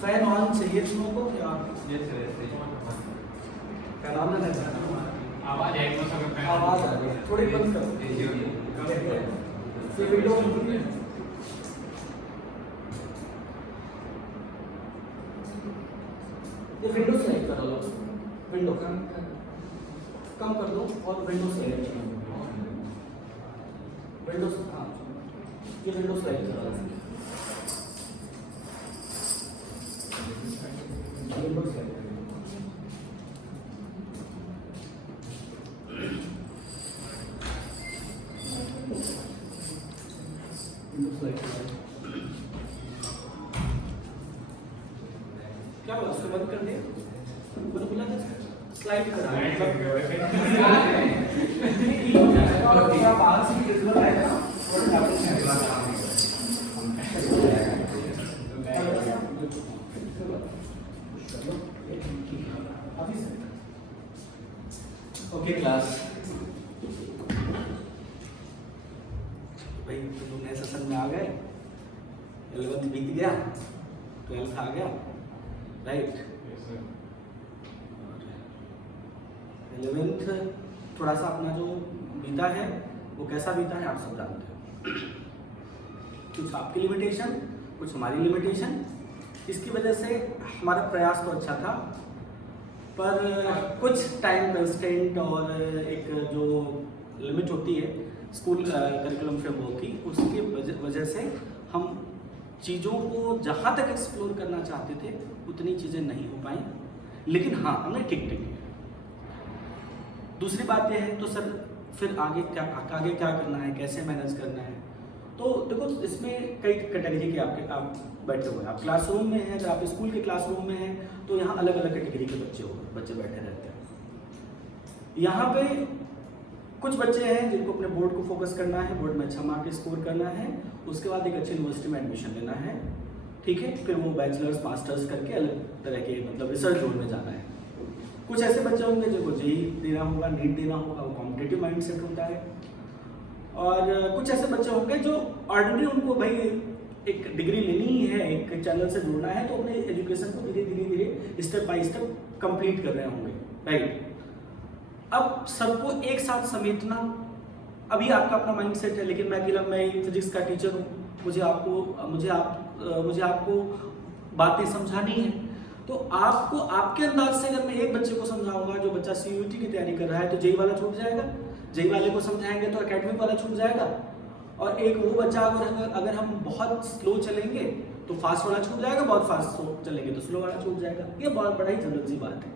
Fan on चाहिए तुम लोगों को या फैन ऑन है? आवाज आ रही है, थोड़ी बंद करो। ये विंडो ये विंडो सेलेक्ट कर लो, विंडो कम कर दो और विंडो सेलेक्ट कर लो। विंडो हाँ ये विंडो सेलेक्ट कर लो। विंडो सेलेक्ट कर लो। क्या बोला उसको बंद कर दिया? बोला था स्लाइड करा और क्या बाहर से विजुअल आएगा ओके क्लास भाई तुम लोग नए सेशन में आ गए। 11th बीत गया, 12th आ गया, राइट। 11th थोड़ा सा अपना जो बीता है वो कैसा बीता है आप सब जानते हो। कुछ आपकी लिमिटेशन, कुछ हमारी लिमिटेशन, इसकी वजह से हमारा प्रयास तो अच्छा था पर कुछ टाइम कंस्टेंट और एक जो लिमिट होती है स्कूल करिकुलम फ्रेमवर्क की, उसकी वजह से हम चीज़ों को जहाँ तक एक्सप्लोर करना चाहते थे उतनी चीज़ें नहीं हो पाई, लेकिन हाँ हमने ठीक ठीक किया। दूसरी बात यह है तो सर फिर आगे क्या करना है, कैसे मैनेज करना है। तो देखो इसमें कई कैटेगरी के आप बैठे हुए हैं। आप क्लासरूम में हैं, अगर आप स्कूल के क्लासरूम में हैं तो यहाँ अलग अलग कैटेगरी के बच्चे बैठे रहते हैं। यहाँ पे कुछ बच्चे हैं जिनको अपने बोर्ड को फोकस करना है, बोर्ड में अच्छा मार्क स्कोर करना है, उसके बाद एक अच्छी यूनिवर्सिटी में एडमिशन लेना है, ठीक है, फिर वो बैचलर्स मास्टर्स करके अलग तरह के मतलब रिसर्च रोल में जाना है। कुछ ऐसे बच्चे होंगे जिनको जेई देना होगा, नीट देना होगा, वो कॉम्पिटिटिव माइंड सेट होता है। और कुछ ऐसे बच्चे होंगे जो ऑलरेडी उनको भाई एक डिग्री लेनी ही है, एक चैनल से जुड़ना है, तो अपने एजुकेशन को धीरे धीरे स्टेप बाय स्टेप कंप्लीट कर रहे होंगे, राइट। अब सबको एक साथ समेटना, अभी आपका अपना माइंडसेट है, लेकिन मैं अकेला, मैं फिजिक्स का टीचर हूँ, मुझे आपको बातें समझानी है, तो आपको आपके अंदाज से अगर मैं एक बच्चे को समझाऊंगा, जो बच्चा सीयूईटी की तैयारी कर रहा है, तो जेई वाला छूट जाएगा, जेई वाले को समझाएंगे तो एकेडमिक वाला छूट जाएगा, और एक वो बच्चा अगर हम बहुत स्लो चलेंगे तो फास्ट वाला छूट जाएगा, बहुत फास्ट चलेंगे तो स्लो वाला छूट जाएगा। ये बहुत बड़ा ही जनरल सी बात है।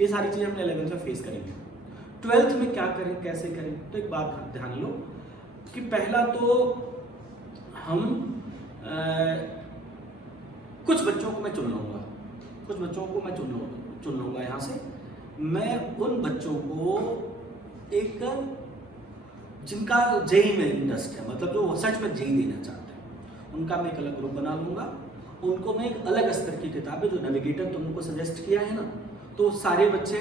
ये सारी चीज़ें हमने 11th में फेस करेंगे। 12th में क्या करें, कैसे करें, तो एक बात ध्यान लो कि पहला तो हम कुछ बच्चों को मैं चुन लूँगा, चुन लूँगा यहाँ से। मैं उन बच्चों को एक जिनका जेई में इंटरेस्ट है, मतलब जो सच में जेई देना चाहते हैं, उनका मैं एक अलग ग्रुप बना लूँगा। उनको मैं एक अलग स्तर की किताबें, जो नेविगेटर तुमको सजेस्ट किया है ना, तो सारे बच्चे,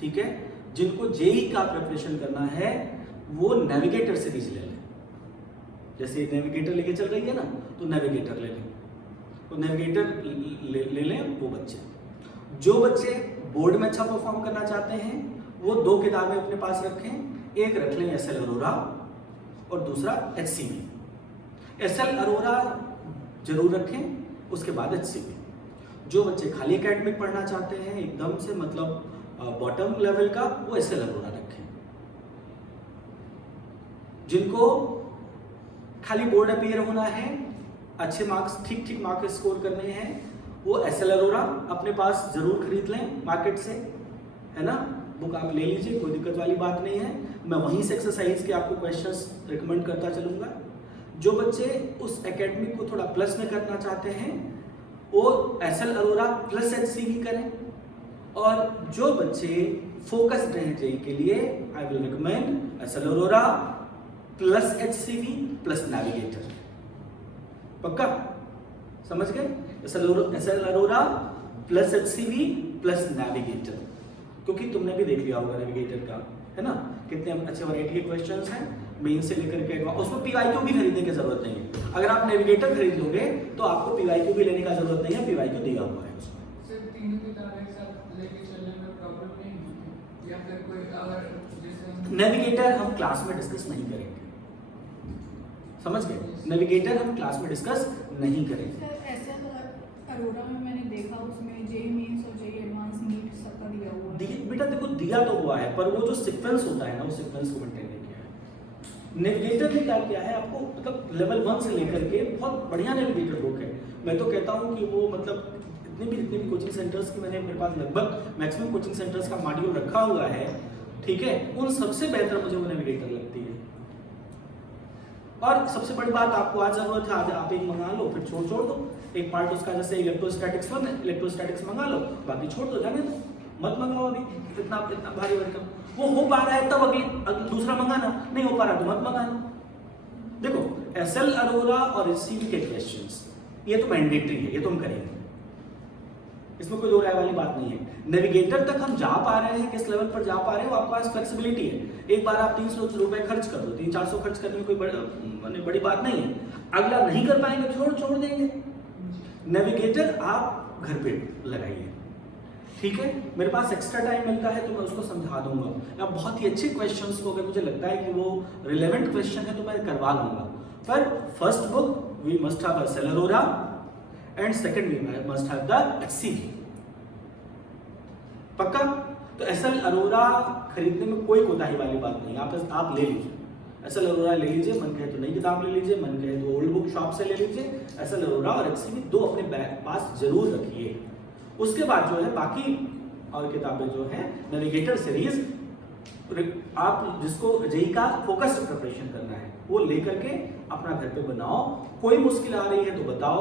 ठीक है, जिनको जेई का प्रिपरेशन करना है वो नेविगेटर सीरीज ले लें। जैसे नेविगेटर लेके चल रही है ना, तो नेविगेटर ले लें, तो नेविगेटर ले लें वो बच्चे। जो बच्चे बोर्ड में अच्छा परफॉर्म करना चाहते हैं वो 2 किताबें अपने पास रखें, एक रख लें एसएल अरोरा और दूसरा एचसीवी। एसएल अरोरा जरूर रखें, उसके बाद एचसीवी। जो बच्चे खाली एकेडमिक पढ़ना चाहते हैं एकदम से, मतलब बॉटम लेवल का, वो एसएल अरोरा रखें। जिनको खाली बोर्ड अपीयर होना है, अच्छे मार्क्स, ठीक मार्क्स स्कोर करने हैं, वो एसएल अरोरा अपने पास जरूर खरीद लें मार्केट से, है ना। बुक आप ले लीजिए, कोई दिक्कत वाली बात नहीं है। मैं वहीं से एक्सरसाइज के आपको क्वेश्चंस रिकमेंड करता चलूँगा। जो बच्चे उस एकेडमिक को थोड़ा प्लस में करना चाहते हैं वो एसएल अरोरा प्लस एचसीवी करें, और जो बच्चे फोकस्ड हैं जेई के लिए, I will recommend SL Arora plus HCV plus Navigator. पक्का समझ गए? SL Arora plus HCV plus Navigator, क्योंकि तुमने भी देख लिया होगा नेविगेटर का, है ना, कितने अच्छे वैरायटी के क्वेश्चंस हैं। मेन से लेकर के उसमें पीवाईक्यू भी खरीदने की जरूरत नहीं है। अगर आप नेविगेटर खरीद लोगे तो आपको पीवाईक्यू भी लेने का जरूरत नहीं है, पीवाईक्यू दिया हुआ है उसमें। सिर्फ तीनों किताबें एक साथ लेके चलने में प्रॉब्लम नहीं होती, या फिर कोई अगर जैसे नेविगेटर हम क्लास में डिस्कस नहीं करेंगे, समझ गए? नेविगेटर हम क्लास में डिस्कस नहीं करेंगे। सर ऐसा अरोरा में मैंने देखा उसमें जेईई मेंस और जेईई एडवांस नीट सबका दिया हुआ है। बेटा देखो दिया तो हुआ है, पर वो जो सीक्वेंस होता है ना, वो सीक्वेंस को मेंटेन नहीं किया है। नेविगेटर ने क्या किया है आपको, मतलब लेवल 1 से लेकर के बहुत बढ़िया नेविगेटर बुक है। मैं तो कहता हूँ कि वो मतलब जितने भी कोचिंग सेंटर्स की मैंने मेरे पास लगभग मैक्सिमम कोचिंग सेंटर्स का मॉड्यूल रखा हुआ है, ठीक है, उन सबसे बेहतर मुझे वो नेविगेटर लगती है। और सबसे बड़ी बात, आपको आज जरूरत है, आज आप एक मंगा लो, फिर छोड़ दो एक पार्ट उसका, जैसे इलेक्ट्रोस्टैटिक्स 1 इलेक्ट्रोस्टैटिक्स मंगा लो, बाकी छोड़ दो, जाने दो, मत मंगाओ अभी इतना भारी भरकम। वो हो पा रहा है तब अगली दूसरा मंगाना, नहीं हो पा रहा तो मत मंगाना। देखो एसएल अरोरा और एससीबी के क्वेश्चंस ये तो मैंडेटरी है, ये तो हम करेंगे, इसमें कोई दो राय वाली बात नहीं है। नेविगेटर तक हम जा पा रहे हैं, किस लेवल पर जा पा रहे हैं, वो आपके पास फ्लेक्सिबिलिटी है। एक बार आप 300 रुपए खर्च कर दो, 300-400 खर्च करने में कोई बड़ी बात नहीं है। अगला नहीं कर पाएंगे छोड़ देंगे। नेविगेटर आप घर पे लगाइए, ठीक है। मेरे पास एक्स्ट्रा टाइम मिलता है तो मैं उसको समझा दूंगा, या बहुत ही अच्छे क्वेश्चंस को अगर मुझे लगता है कि वो रिलेवेंट क्वेश्चन है तो मैं करवा लूंगा। पर first book we must have SL Arora and second we must have the HCB. पक्का? तो एसएल अरोरा खरीदने में कोई कोताही वाली बात नहीं, आप ले लीजिए एसएल अरोरा ले लीजिए, मन कहे तो नई किताब ले लीजिए, मन कहे तो ओल्ड बुक शॉप से ले लीजिए। एसएल अरोरा और एचसीबी दो अपने पास जरूर रखिए। उसके बाद जो है बाकी और किताबें जो हैं नेविगेटर सीरीज, आप जिसको जेईई का फोकस्ड प्रिपरेशन करना है वो लेकर के अपना घर पे बनाओ। कोई मुश्किल आ रही है तो बताओ,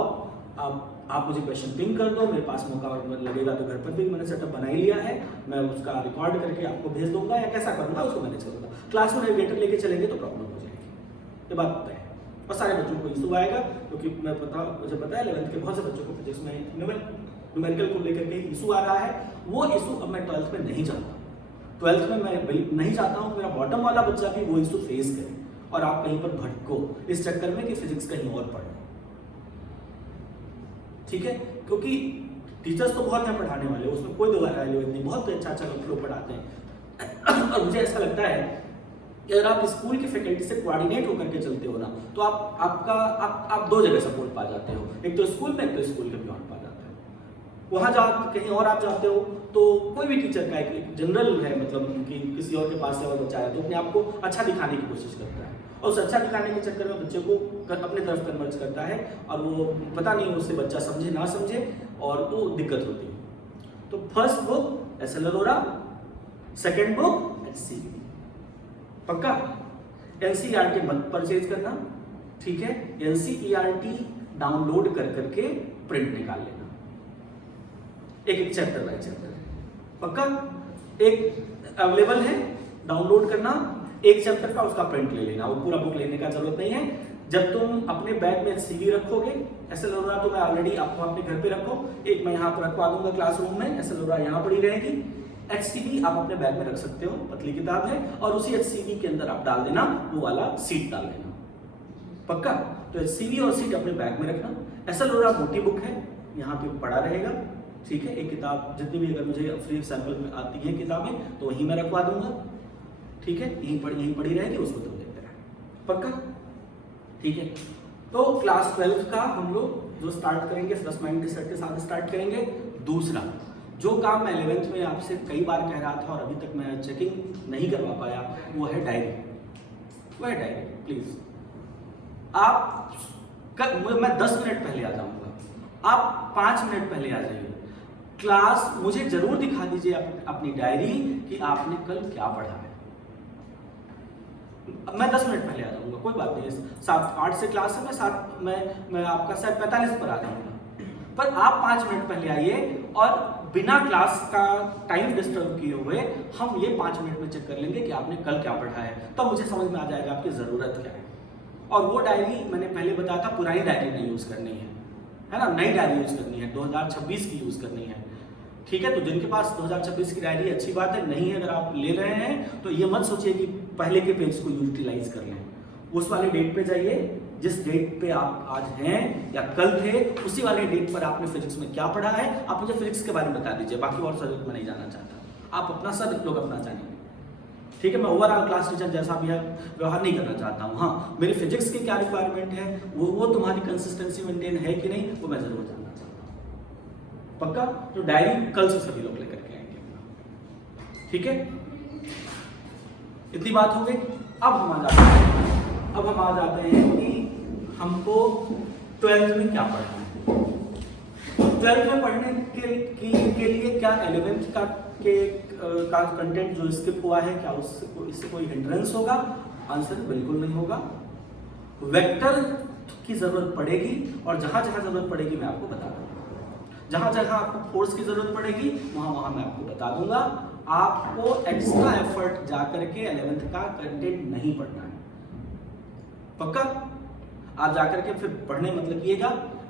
आप मुझे क्वेश्चन पिंग कर दो, मेरे पास मौका लगेगा तो घर पर भी मैंने सेटअप बना ही लिया है, मैं उसका रिकॉर्ड करके आपको भेज दूंगा, या कैसा करूंगा उसको मैनेज करूंगा। क्लास में नेविगेटर लेके चलेंगे तो प्रॉब्लम हो जाएगी, ये बात पता है। और सारे बच्चों को इशू आएगा, क्योंकि मुझे पता है 11th के बहुत से बच्चों को फिजिक्स में न्यूमेरिकल को लेकर के इशू आ रहा है। वो इशू अब मैं 12th में नहीं चाहता, 12th में मैं नहीं चाहता हूँ मेरा बॉटम वाला बच्चा भी वो इशू फेस करे और आप कहीं पर भटको इस चक्कर में कि फिजिक्स कहीं और पढ़ो, ठीक है। क्योंकि टीचर्स तो बहुत हैं पढ़ाने वाले, उसमें कोई दो राय नहीं, बहुत अच्छा फ्लो पढ़ाते हैं। और मुझे ऐसा लगता है कि अगर आप स्कूल की फैकल्टी से कोऑर्डिनेट होकर के चलते हो ना, तो आप दो जगह सपोर्ट पा जाते हो, एक तो स्कूल में, एक तो स्कूल के बियॉन्ड पा जाते हो। वहाँ जा कहीं और आप जाते हो तो कोई भी टीचर का एक जनरल है, मतलब कि किसी और के पास से और बच्चा है तो अपने आप को अच्छा दिखाने की कोशिश करता है, और उस अच्छा दिखाने के चक्कर में बच्चे को अपने तरफ कन्वर्ट करता है, और वो पता नहीं उससे बच्चा समझे ना समझे और वो दिक्कत होती है। तो first book SL Arora, second book HCB, पक्का। एनसीईआरटी मत परचेज करना, ठीक है। एनसीईआरटी डाउनलोड कर करके प्रिंट निकाल लेना, एक चैप्टर बाय चैप्टर, पक्का। एक अवेलेबल है, डाउनलोड करना, एक चैप्टर का उसका प्रिंट ले लेना, वो पूरा बुक लेने का जरूरत नहीं है। जब तुम अपने बैग में सीवी रखोगे, एसएल अरोरा तो मैं ऑलरेडी आपको अपने घर पे रखो, एक मैं यहाँ पर रखवा दूंगा क्लासरूम में, एसएल अरोरा यहाँ पड़ी रहेगी। एचसीबी आप अपने बैग में रख सकते हो, पतली किताब है, और उसी एचसीबी के अंदर आप डाल देना वो वाला सीट डाल देना, पक्का। तो एचसीबी और सीट अपने बैग में रखना। एसएल अरोरा मोटी बुक है, यहाँ पे पड़ा रहेगा, ठीक है। एक किताब जितनी भी अगर मुझे फ्री सैंपल में आती हैं किताबें तो वहीं मैं रखवा दूंगा, ठीक है। यहीं पड़ी रहेगी, उसको तुम देखते रहे, पक्का, ठीक है। तो क्लास 12 का हम लोग जो स्टार्ट करेंगे फ्रेश माइंड के सेट के साथ स्टार्ट करेंगे। दूसरा जो काम मैं 11th में आपसे कई बार कह रहा था और अभी तक मैं चेकिंग नहीं करवा पाया, वो है डायरी। वो है डायरी, प्लीज मैं 10 मिनट पहले आ जाऊंगा, आप 5 मिनट पहले आ जाइए। क्लास मुझे जरूर दिखा दीजिए अपनी डायरी कि आपने कल क्या पढ़ा है। मैं 10 मिनट पहले आ जाऊंगा, कोई बात नहीं, 7-8 से क्लास है, मैं आपका शायद 45 पर आ जाऊंगा, पर आप 5 मिनट पहले आइए और बिना क्लास का टाइम डिस्टर्ब किए हुए हम ये 5 मिनट में चेक कर लेंगे कि आपने कल क्या पढ़ा है, तब मुझे समझ में आ जाएगा आपकी जरूरत क्या है। और वो डायरी मैंने पहले बताया था, पुरानी डायरी नहीं यूज करनी है ना, नई डायरी यूज करनी है, 2026 की यूज करनी है, ठीक है, तो जिनके पास 2026 की डायरी अच्छी बात है, नहीं अगर आप ले रहे हैं तो ये मत सोचिए कि पहले के पेज को यूटिलाइज कर लें। उस वाले डेट पे जाइए जिस डेट पे आप आज हैं या कल थे, उसी वाले डेट पर आपने फिजिक्स में क्या पढ़ा है। आप मुझे फिजिक्स के बारे में बता दीजिए, बाकी और सब्जेक्ट में नहीं जाना चाहता। आप अपना सब लोग अपना जानेंगे, ठीक है। मैं ओवरऑल क्लास टीचर जैसा भी व्यवहार नहीं करना चाहता हूँ। हाँ, मेरे फिजिक्स की क्या रिक्वायरमेंट है, वो तुम्हारी कंसिस्टेंसी मेंटेन है कि नहीं, वो मैं जरूर जानना चाहता हूँ। पक्का? तो डायरी कल से सभी लोग लेकर के आएंगे, ठीक है। इतनी बात हो गई। अब हम आ जाते हैं कि हमको 12th में क्या पढ़ना है। 12th में पढ़ने के लिए क्या 11th का कंटेंट जो स्किप हुआ है, क्या इससे कोई हिंड्रेंस होगा? आंसर बिल्कुल नहीं होगा। वेक्टर की जरूरत पड़ेगी और जहां जहां जरूरत पड़ेगी मैं आपको बता दूंगा। जहां जहां आपको फोर्स की जरूरत पड़ेगी वहां मैं आपको बता दूंगा। आपको एक्स्ट्रा एफर्ट जाकर के 11th का कंटेंट नहीं पढ़ना है, पक्का? आप जाकर के फिर पढ़ने मत लगिएगा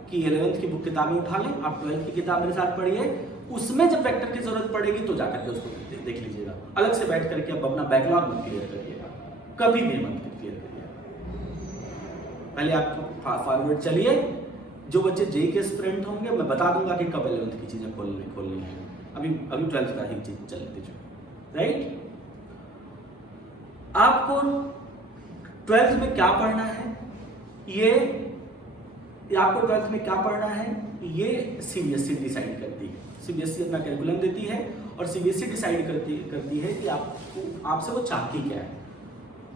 कि 11th की बुक किताबें उठा लें, आप 12th की किताब मेरे साथ पढ़िए। उसमें जब वेक्टर की जरूरत पड़ेगी तो जाकर के उसको देख लीजिएगा। अलग से बैठ करके अब अपना बैकलॉग मत क्लियर करिएगा, कभी भी मत क्लियर करिएगा। पहले आप फॉरवर्ड चलिए। जो बच्चे जेई के स्टूडेंट होंगे मैं बता दूंगा कि कब 11th की चीजें खोलनी है। अभी 12th का ही चीज चलने दीजिए, राइट। आपको 12th में क्या पढ़ना है, आपको 12th में क्या पढ़ना है ये सीबीएसई डिसाइड करती है। सीबीएसई अपना करिकुलम देती है और सीबीएसई डिसाइड करती है कि आपसे वो चाहती क्या है।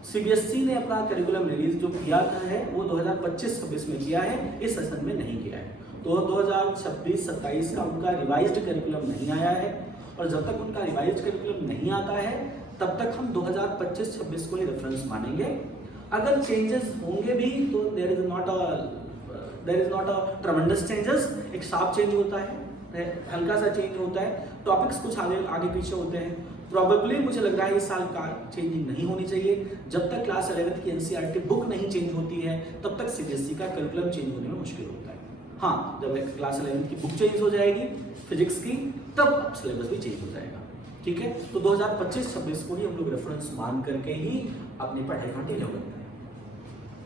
सीबीएसई ने अपना करिकुलम रिलीज जो किया है वो 2025-26 में किया है, इस सेशन में नहीं किया है। तो 2026-27 का उनका रिवाइज्ड करिकुलम नहीं आया है और जब तक उनका रिवाइज्ड करिकुलम नहीं आता है तब तक हम 2025-26 को ही रेफरेंस मानेंगे। अगर चेंजेस होंगे भी तो there is not a tremendous changes. एक शार्प चेंज होता है, हल्का सा चेंज होता है, टॉपिक्स कुछ आगे पीछे होते हैं। प्रोबेबली मुझे लग रहा है इस साल का चेंजिंग नहीं होनी चाहिए। जब तक क्लास 11th की एनसीईआरटी बुक नहीं चेंज होती है तब तक सीबीएसई का करिकुलम चेंज होने में मुश्किल होता है। हाँ, जब क्लास 11th की बुक चेंज हो जाएगी फिजिक्स की तब सिलेबस भी चेंज हो जाएगा, ठीक है। तो 2025-26 को ही हम लोग रेफरेंस मान करके ही अपनी पढ़ाई कंटिन्यू करते हैं।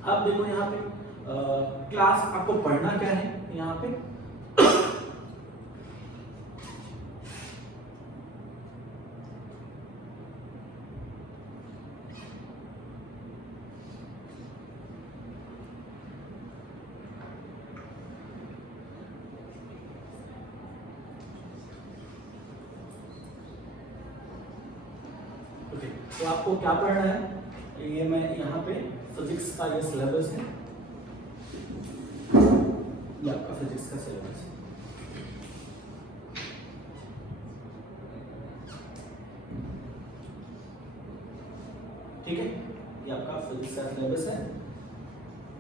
अब देखो यहाँ पे क्लास आपको पढ़ना क्या है। यहाँ पे तो आपको क्या पढ़ना है, ये मैं यहाँ पे फिजिक्स का ये सिलेबस है, ये आपका फिजिक्स का सिलेबस है। ठीक है, ये आपका फिजिक्स का सिलेबस है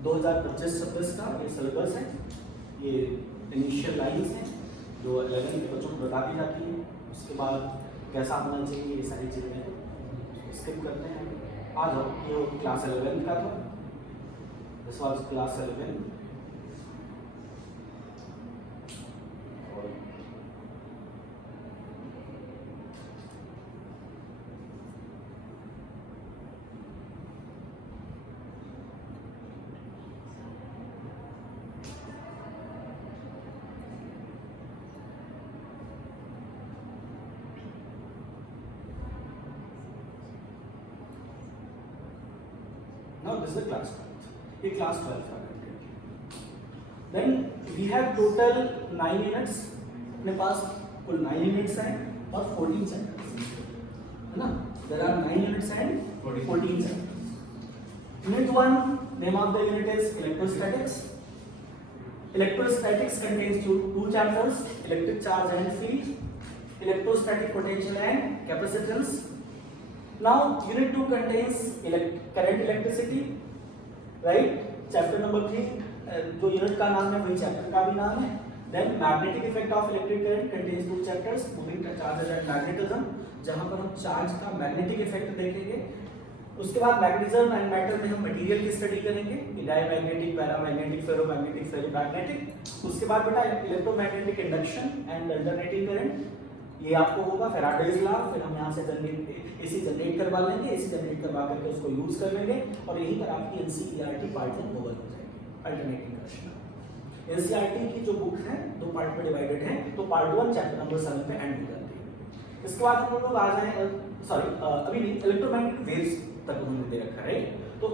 2025-26 का ये सिलेबस है। ये इनिशियल लाइंस हैं जो 11th के बच्चों को बता दी जाती है। उसके बाद कैसा होना चाहिए ये सारी चीज़ें स्किप करते हैं। आ जाओ, ये क्लास 11 का था, this was class 11। Now this is the class 12th. ये class 12th का content। Then we have total 9 units। अपने पास कुल 9 units हैं और 14 chapters, है ना? There are 9 units and 14 chapters। Unit 1, name of the unit is electrostatics। Electrostatics contains two chapters: electric charge and field, electrostatic potential and capacitance। Now unit 2 contains current electricity, right? Chapter number 3 जो unit का नाम है वही chapter का भी नाम है। Then magnetic effect of electric current contains 2 chapters: moving charges and magnetism, जहाँ पर हम चार्ज का मैग्नेटिक इफेक्ट देखेंगे। उसके बाद मैग्नेटिज्म एंड मैटर में हम मटेरियल की स्टडी करेंगे, डायमैग्नेटिक, पैरामैग्नेटिक, फेरोमैग्नेटिक, फेरोमैग्नेटिक। उसके बाद बेटा electromagnetic induction and alternating current, ये आपको होगा फेराडेज लॉ, फिर हम यहाँ से एसी जनरेट करवा लेंगे, एसी जनरेट करवा करके उसको यूज कर लेंगे और यहीं पर आपकी एनसीईआरटी पार्ट 1 ओवर हो जाएगी, अल्टरनेटिंग करंट। एनसीईआरटी की जो बुक है 2 पार्ट में डिवाइडेड है, तो पार्ट 1 चैप्टर नंबर 7 पे एंड हो जाती है। इसके बाद हम लोग आ जाए सॉरी अभी नहीं, इलेक्ट्रोमैग्नेटिक वेव्स तक उन्होंने दे रखा है, राइट। तो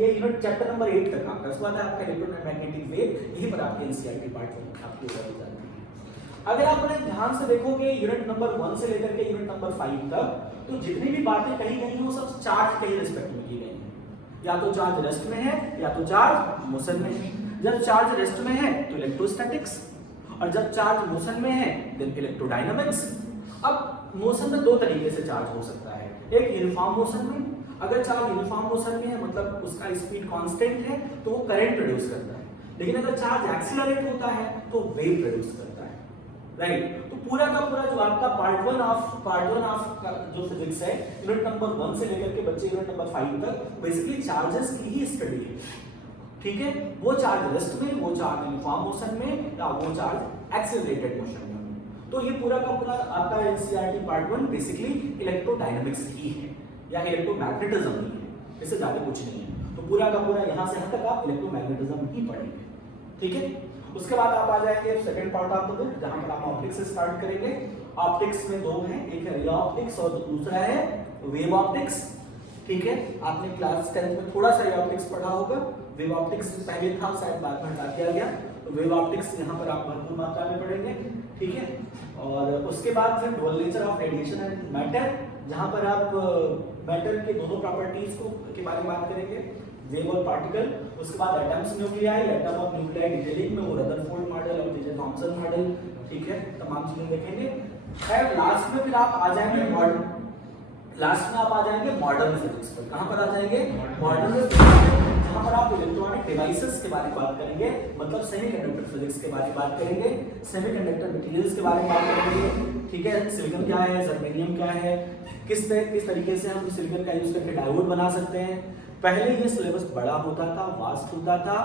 ये यूनिट चैप्टर नंबर 8 तक आपका, उसके बाद है आपका इलेक्ट्रोमैग्नेटिक वेव, यहीं पर आपकी एनसीईआरटी पार्ट 1 आपकी ओवर हो जाती है। अगर आप अपने ध्यान से देखोगे यूनिट नंबर 1 से लेकर के यूनिट नंबर 5 तक, तो जितनी भी बातें कही गई हैं वो सब चार्ज के रिस्पेक्ट में की गई हैं। या तो चार्ज रेस्ट में है या तो चार्ज मोशन में है। जब चार्ज रेस्ट में है तो इलेक्ट्रोस्टैटिक्स, और जब चार्ज मोशन में है देन इलेक्ट्रोडायनामिक्स। अब मोशन में 2 तरीके से चार्ज हो सकता है, एक यूनिफॉर्म मोशन में, अगर चार्ज यूनिफॉर्म मोशन में है मतलब उसका स्पीड कांस्टेंट है तो वो करंट प्रोड्यूस करता है, लेकिन अगर चार्ज एक्सीलरेट होता है तो वेव प्रोड्यूस करता है, राइट। तो पूरा का पूरा जो आपका पार्ट 1 ऑफ जो फिजिक्स है यूनिट नंबर 1 से लेकर के बच्चे यूनिट नंबर 5 तक बेसिकली चार्जेस की ही स्टडी है, ठीक है। वो चार्ज रेस्ट में, वो चार्ज यूनिफॉर्म मोशन में, या वो चार्ज एक्सीलरेटेड मोशन में। तो ये पूरा का पूरा आपका एनसीईआरटी पार्ट 1 बेसिकली इलेक्ट्रोडायनामिक्स ही है या इलेक्ट्रोमैग्नेटिज्म ही है, इससे ज्यादा कुछ नहीं है। तो पूरा का पूरा यहाँ से यहाँ तक आप इलेक्ट्रोमैग्नेटिज्म ही पढ़ेंगे, ठीक है। उसके बाद आप आ जाएंगे second part of the book, जहाँ पर आप ऑप्टिक्स से स्टार्ट करेंगे। ऑप्टिक्स में 2 हैं, एक है रे ऑप्टिक्स और दूसरा है वेव ऑप्टिक्स, ठीक है। आपने क्लास 10 में थोड़ा सा रे ऑप्टिक्स पढ़ा होगा, वेव ऑप्टिक्स पहले था, शायद बाद में हटा दिया गया। तो वेव ऑप्टिक्स यहाँ पर आप भरपूर मात्रा में पढ़ेंगे, ठीक है। और उसके बाद फिर dual nature of radiation and matter, जहाँ पर आप मैटर के दोनों प्रॉपर्टीज को के बारे में बात करेंगे, वेव और पार्टिकल। उसके बाद एटम्स, न्यूक्लियाई, एटम और न्यूक्लियाई डिटेलिंग में वो रदरफोर्ड मॉडल और जे थॉमसन मॉडल, ठीक है, तमाम चीजें देखेंगे। खैर लास्ट में फिर आप आ जाएंगे मॉडर्न फिजिक्स पर। कहाँ पर आ जाएंगे? मॉडर्न फिजिक्स, जहाँ पर आप इलेक्ट्रॉनिक डिवाइसेस के बारे में बात करेंगे, मतलब सेमीकंडक्टर फिजिक्स के बारे में बात करेंगे, सेमीकंडक्टर मटेरियल्स के बारे में बात करेंगे, ठीक है। सिलिकॉन क्या है, जर्मेनियम क्या है, किस तरीके से हम सिलिकॉन का यूज करके डायोड बना सकते हैं। पहले ये सिलेबस बड़ा होता था, वास्ट होता था,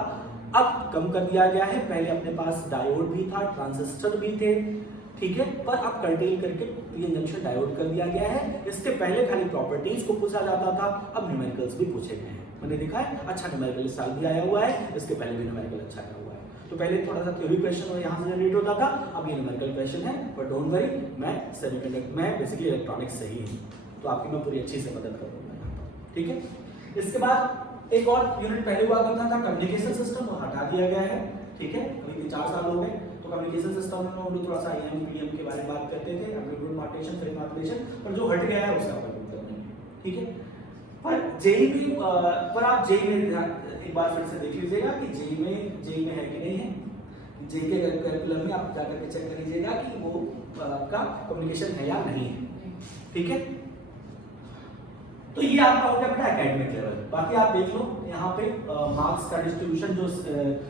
अब कम कर दिया गया है। पहले अपने पास डायोड भी था, ट्रांजिस्टर भी थे, ठीक है, पर अब कर्टेल करके पी जंक्शन डायोड कर दिया गया है। इसके पहले खाली प्रॉपर्टीज को पूछा जाता था, अब न्यूमेरिकल्स भी पूछे गए हैं। मैंने देखा है अच्छा न्यूमेरिकल इस साल भी आया हुआ है, इसके पहले भी न्यूमेरिकल अच्छा आया हुआ है। तो पहले थोड़ा सा थ्योरी क्वेश्चन यहाँ से जनरेट होता था, अब ये न्यूमेरिकल क्वेश्चन है। बट डोंट वरी, मैं सेमीकंडक्टर में बेसिकली इलेक्ट्रॉनिक्स से ही हूँ, तो आपकी मैं पूरी अच्छी से मदद करूँगा, ठीक है। इसके बाद एक और यूनिट पहले हुआ करता था कम्युनिकेशन सिस्टम, वो हटा दिया गया है, ठीक है। अभी 4 साल हो गए। तो कम्युनिकेशन सिस्टम में हम लोग थोड़ा सा एम पी एम के बारे में बात करते थे, एम्पलीट्यूड मॉड्यूलेशन, फेज मॉड्यूलेशन, पर जो हट गया है उसका कोई मतलब नहीं, ठीक है। पर जेई में पर आप जेई में एक बार फिर से देख लीजिएगा कि जेई में है कि नहीं है। जेई के करिकुलम में आप जाकर के चेक कर लीजिएगा कि वो आपका कम्युनिकेशन है या नहीं है, ठीक है। तो ये आपका हो गया बेटा एकेडमिक लेवल। बाकी आप देख लो यहाँ पे मार्क्स का डिस्ट्रीब्यूशन जो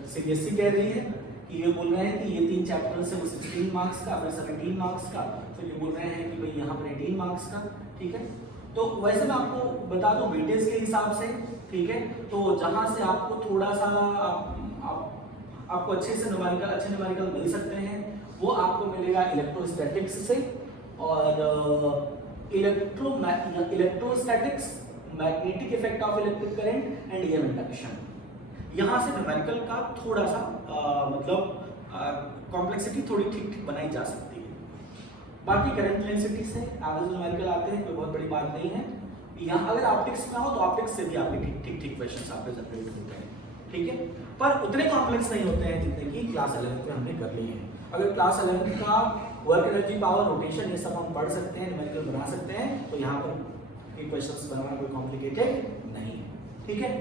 सीबीएसई कह रही है कि ये बोल रहे हैं कि ये 3 चैप्टर से वो 16 मार्क्स का, फिर 17 मार्क्स का, फिर ये बोल रहे हैं कि भाई यहाँ पर 18 मार्क्स का, ठीक है। तो वैसे मैं आपको बता दूं वेटेज के हिसाब से, ठीक है। तो जहाँ से आपको थोड़ा सा आपको अच्छे न्यूमेरिकल मिल सकते हैं, वो आपको मिलेगा इलेक्ट्रोस्टैटिक्स से, और electrostatics, magnetic effect of electric current and EM induction. यहाँ से न्यूमेरिकल का थोड़ा सा कॉम्प्लेक्सिटी थोड़ी ठीक बनाई जा सकती है। बाकी करंट डेंसिटी से एवरेज न्यूमेरिकल आते हैं, कोई बहुत बड़ी बात नहीं है। यहाँ अगर ऑप्टिक्स में हो तो ऑप्टिक्स से भी आपके ठीक क्वेश्चंस आपके जनरेट होते हैं, ठीक है। पर उतने कॉम्प्लेक्स नहीं होते हैं जितने कि क्लास 11 में हमने कर ली है। अगर क्लास 11 का वर्क एनर्जी, पावर, रोटेशन ये सब हम पढ़ सकते हैं, न्यूमेरिकल बना सकते हैं, तो यहाँ पर ये क्वेश्चंस बनाना कोई कॉम्प्लिकेटेड नहीं है, ठीक है।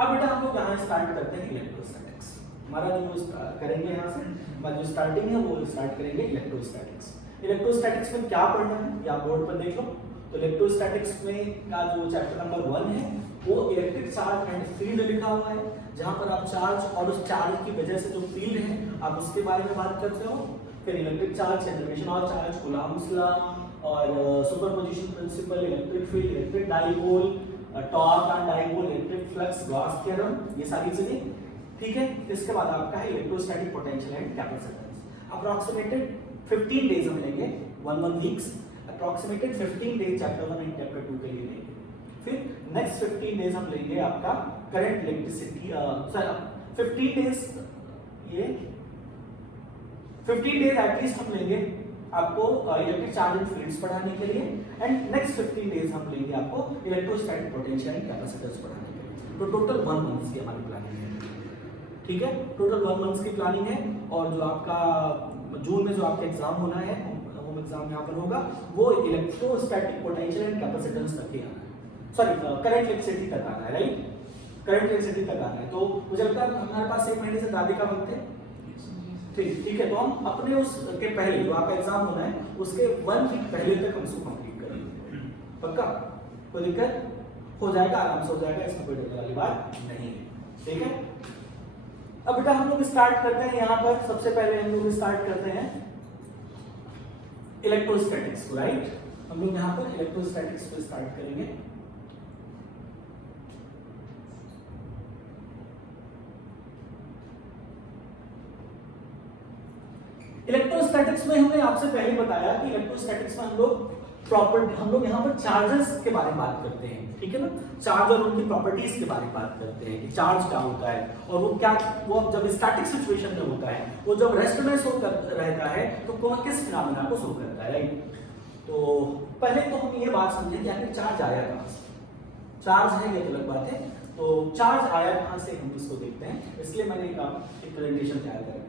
अब बेटा हम लोग यहाँ स्टार्ट करते हैं इलेक्ट्रोस्टैटिक्स। हमारा जो करेंगे यहाँ से हमारी जो स्टार्टिंग है वो स्टार्ट करेंगे इलेक्ट्रोस्टैटिक्स। इलेक्ट्रोस्टैटिक्स में क्या पढ़ना है ये आप बोर्ड पर देख लो। तो इलेक्ट्रोस्टैटिक्स में का जो चैप्टर नंबर 1 है वो इलेक्ट्रिक चार्ज एंड फील्ड लिखा हुआ है, जहाँ पर आप चार्ज और उस चार्ज की वजह से जो फील्ड है आप उसके बारे में बात करते हो। फिर electric charge, generation of charge, Coulomb's law और superposition principle, electric field, electric dipole, torque on dipole, electric flux, Gauss theorem, ये सारी चीजें, ठीक है। इसके बाद आपका है electrostatic potential and capacitance. Approximated 15 days हम लेंगे, 1 weeks approximated 15 days chapter 1 and chapter 2 के लिए लेंगे। फिर नेक्स्ट 15 डेज हम लेंगे आपका करंट इलेक्ट्रिसिटी 15 डेज, ये 15 डेज एटलीस्ट हम लेंगे आपको इलेक्ट्रिक चार्ज एंड फील्ड्स पढ़ाने के लिए, एंड नेक्स्ट 15 डेज हम लेंगे आपको इलेक्ट्रोस्टैटिक पोटेंशियल एंड कैपेसिटर्स पढ़ाने के लिए। तो टोटल 1 मंथ की हमारी प्लानिंग है, ठीक है, टोटल 1 मंथ की प्लानिंग है। और जो आपका जून में जो आपका एग्जाम होना है, होम एग्जाम यहाँ पर होगा, वो इलेक्ट्रोस्टैटिक पोटेंशियल एंड कैपेसिटेंस तक ही आना है, सॉरी करंट इलेक्ट्रिसिटी तक आना है, राइट, करंट इलेक्ट्रिसिटी तक आना है। तो मुझे लगता है हमारे पास 1 महीने से ज़्यादा का वक्त है, ठीक है। तो हम अपने उसके पहले जो आपका एग्जाम होना है उसके 1 वीक पहले तक हम उसको कंप्लीट करेंगे, पक्का, कोई दिक्कत हो जाएगा, आराम से हो जाएगा, इसमें कोई डरने वाली बात नहीं है, ठीक है। अब बेटा हम लोग स्टार्ट करते हैं यहाँ पर, सबसे पहले हम लोग स्टार्ट करते हैं इलेक्ट्रोस्टैटिक्स को, राइट। हम लोग यहाँ पर इलेक्ट्रोस्टैटिक्स को स्टार्ट करेंगे। इलेक्ट्रोस्टैटिक्स में हमने आपसे पहले बताया कि इलेक्ट्रोस्टैटिक्स में हम लोग यहाँ पर चार्जेस के बारे में बात करते हैं, ठीक है ना, चार्ज और उनकी प्रॉपर्टीज के बारे में बात करते हैं कि चार्ज क्या होता है और वो जब स्टैटिक सिचुएशन में होता है, वो जब रेस्ट में शो रहता है तो कौन किस फिनोमेना को शो करता है, राइट। तो पहले तो हम ये बात समझें कि आखिर चार्ज आया कहाँ से, चार्ज है ये अलग बात है, तो चार्ज आया कहाँ से हम इसको देखते हैं, इसलिए मैंने एक प्रेजेंटेशन तैयार कर रखा है।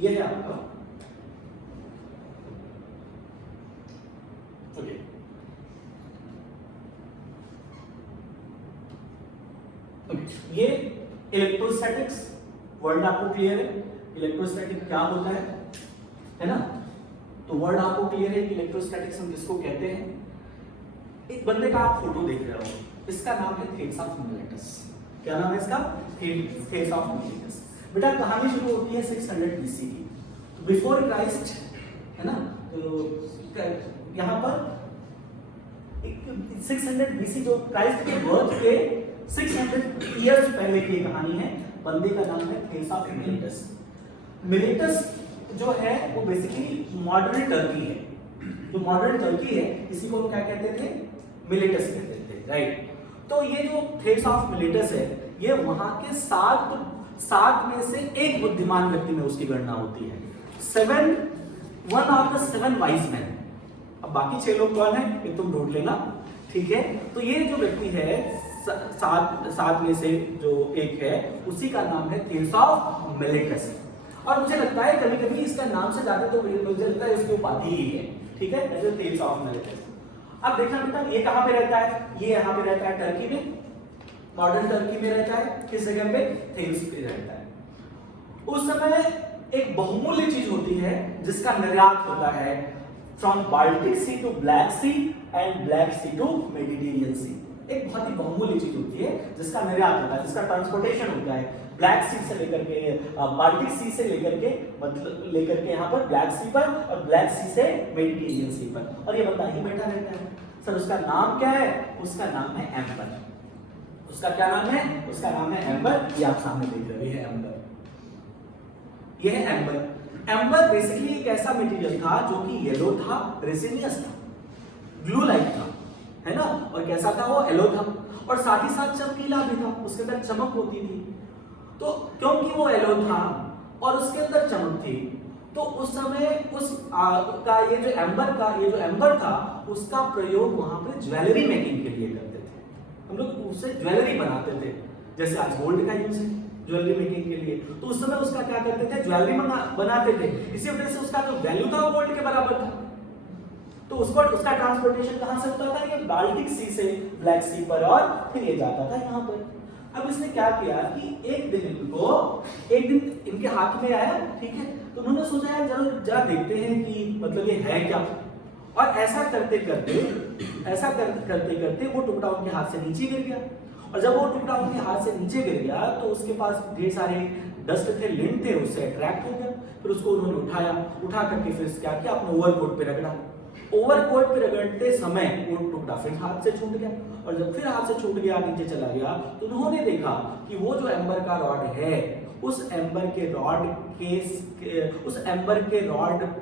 ये है आपका, ओके, ये इलेक्ट्रोस्टैटिक्स वर्ड आपको क्लियर है, इलेक्ट्रोस्टैटिक क्या होता है ना, तो वर्ड आपको क्लियर है कि इलेक्ट्रोस्टैटिक्स हम किसको कहते हैं। एक बंदे का आप फोटो देख रहे हो, इसका नाम है थेल्स ऑफ मिलेटस। क्या नाम है इसका? Thales of Miletus. बेटा कहानी शुरू होती है 600 BC की, तो बिफोर क्राइस्ट, है ना, तो यहाँ पर 600 BC जो क्राइस्ट के बर्थ के 600 ईयर्स पहले की कहानी है। बंदे का नाम है थेल्स ऑफ मिलेटस। मिलेटस जो है वो बेसिकली मॉडर्न टर्की है, जो मॉडर्न टर्की है इसी को क्या कहते थे, मिलेटस कहते थे, राइट। तो ये जो थेल्स ऑफ मिलेटस है ये वहां के 7 में से एक बुद्धिमान व्यक्ति में उसकी गणना होती है। 1 ऑफ द 7 वाइज मैन। अब बाकी 6 लोग कौन है ये तुम ढूंढ लेना, ठीक है। तो ये जो व्यक्ति है 7 में से जो एक है उसी का नाम है थेल्स ऑफ मिलेटस। और मुझे लगता है कभी कभी इसका नाम से ज्यादा तो मुझे लगता है इसकी उपाधि ही है, ठीक है, थेल्स ऑफ मिलेटस। अब देखना बेटा ये कहां पे रहता है, ये यहाँ पे रहता है टर्की में, मॉडर्न टर्की में रहता है, किस जगह पे, थेल्स पे रहता है। उस समय एक बहुमूल्य चीज होती है जिसका निर्यात होता है from Baltic Sea to Black Sea and Black Sea to Mediterranean Sea. एक बहुत ही बहुमूल्य चीज होती है जिसका निर्यात होता है, जिसका ट्रांसपोर्टेशन होता है ब्लैक सी से लेकर के बाल्टिक सी से लेकर के यहाँ पर ब्लैक सी पर और ब्लैक सी से मेडिटेरियन सी पर। और ये बंदा ही बैठा रहता है। सर उसका नाम क्या है? उसका नाम है एम्बर। उसका क्या नाम है? उसका नाम है एम्बर। ये आप सामने देख रहे हैं एम्बर, ये है एम्बर। एम्बर बेसिकली एक ऐसा मटेरियल था जो कि येलो था, रेसिनियस था, ग्लू लाइक था, है ना, और कैसा था वो, येलो था और साथ ही साथ चमकीला भी था, उसके अंदर चमक होती थी। तो क्योंकि वो येलो था और उसके अंदर चमक थी तो उस समय का ये जो एम्बर था उसका प्रयोग वहां पे ज्वेलरी मेकिंग के लिए करते थे। हम लोग उससे ज्वेलरी बनाते थे, जैसे आज गोल्ड का यूज है ज्वेलरी मेकिंग के लिए, तो उस समय उसका क्या करते थे, ज्वेलरी बनाते थे। इसी वजह से उसका जो वैल्यू था वो गोल्ड के बराबर था। तो उसका ट्रांसपोर्टेशन कहां से होता था, ये बाल्टिक सी से ब्लैक सी पर और फिर ये जाता था यहाँ पर। अब इसने क्या किया कि एक दिन इनके हाथ में आया, ठीक है, तो उन्होंने सोचा यार जरा देखते हैं कि मतलब ये है क्या। और ऐसा करते करते वो टुकड़ा उनके हाथ से नीचे गिर गया। और जब वो टुकड़ा उनके हाथ से नीचे गिर गया तो उसके पास ढेर सारे डस्ट थे, लिंट थे, उससे अट्रैक्ट हो गया। फिर उसको उन्होंने उठा करके फिर क्या किया, अपने ओवरकोट पे रगड़ा। ओवरकोट पे रगड़ते समय वो टुकड़ा फिर हाथ से छूट गया, और जब फिर हाथ से छूट गया नीचे चला गया तो उन्होंने देखा कि वो जो एम्बर का रॉड है उस एम्बर के रॉड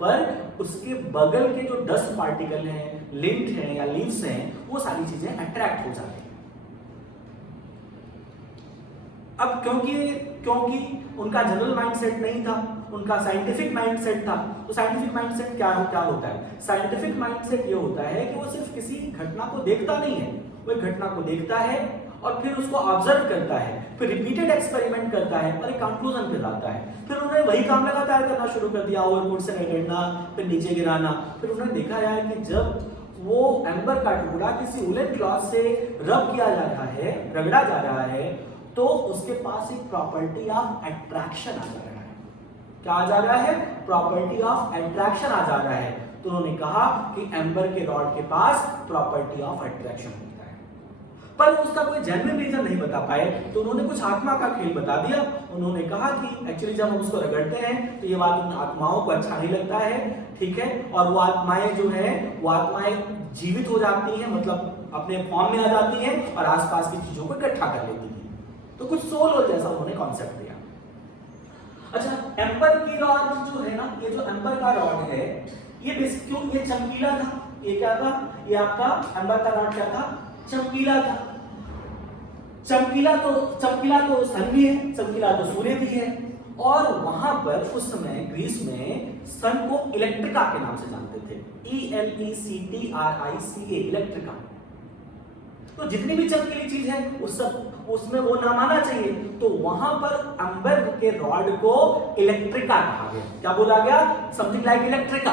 पर उसके बगल के जो डस्ट पार्टिकल हैं, लिंट हैं या लीव्स हैं, वो सारी चीजें अट्रैक्ट हो जाती हैं। अब क्योंकि उनका जनरल माइंडसेट नहीं था, उनका साइंटिफिक माइंडसेट था। तो साइंटिफिक माइंडसेट क्या होता है? साइंटिफिक माइंडसेट ये होता है कि वो सिर्फ किसी घटना को देखता नहीं है, वो एक घटना को देखता है और फिर उसको ऑब्जर्व करता है, फिर रिपीटेड एक्सपेरिमेंट करता है और एक कंक्लूजन पे लाता है। फिर उन्होंने वही काम लगातार करना शुरू कर दिया, ओवरकोट से रगड़ना, फिर नीचे गिराना। फिर उन्होंने देखा यार कि जब वो एम्बर का टुकड़ा किसी वुलन क्लॉथ से रब किया जा रहा है, रगड़ा जा रहा है, तो उसके पास एक प्रॉपर्टी ऑफ अट्रैक्शन आ जा रहा है। क्या आ जा रहा है? प्रॉपर्टी ऑफ अट्रैक्शन आ जा रहा है। तो उन्होंने कहा कि एम्बर के रॉड के पास प्रॉपर्टी ऑफ अट्रैक्शन होता है, पर उसका कोई जेन्युइन रीजन नहीं बता पाए। तो उन्होंने कुछ आत्मा का खेल बता दिया। उन्होंने कहा कि एक्चुअली जब हम उसको रगड़ते हैं तो ये बात उन आत्माओं को अच्छा नहीं लगता है, ठीक है, और वो आत्माएं जो है वो आत्माएं जीवित हो जाती हैं, मतलब अपने फॉर्म में आ जाती हैं और आसपास की चीजों को इकट्ठा कर लेती हैं। तो कुछ सोल जैसा उन्होंने कॉन्सेप्ट दिया। अच्छा, एम्बर की रॉड जो है ना, ये जो एम्बर का रॉड है ये क्यों ये चमकीला था? ये क्या था? ये आपका एम्बर का रॉड क्या था? चमकीला था। चमकीला तो सन भी है, चमकीला तो सूर्य भी है, और वहां पर उस समय ग्रीस में सन को इलेक्ट्रिका के नाम से जानते थे, ELECTRICA, इलेक्ट्रिका। तो जितनी भी चमकीली चीज है उसमें वो नाम आना चाहिए। तो वहां पर एम्बर के रॉड को इलेक्ट्रिका कहा गया। क्या बोला गया? Something like electrica.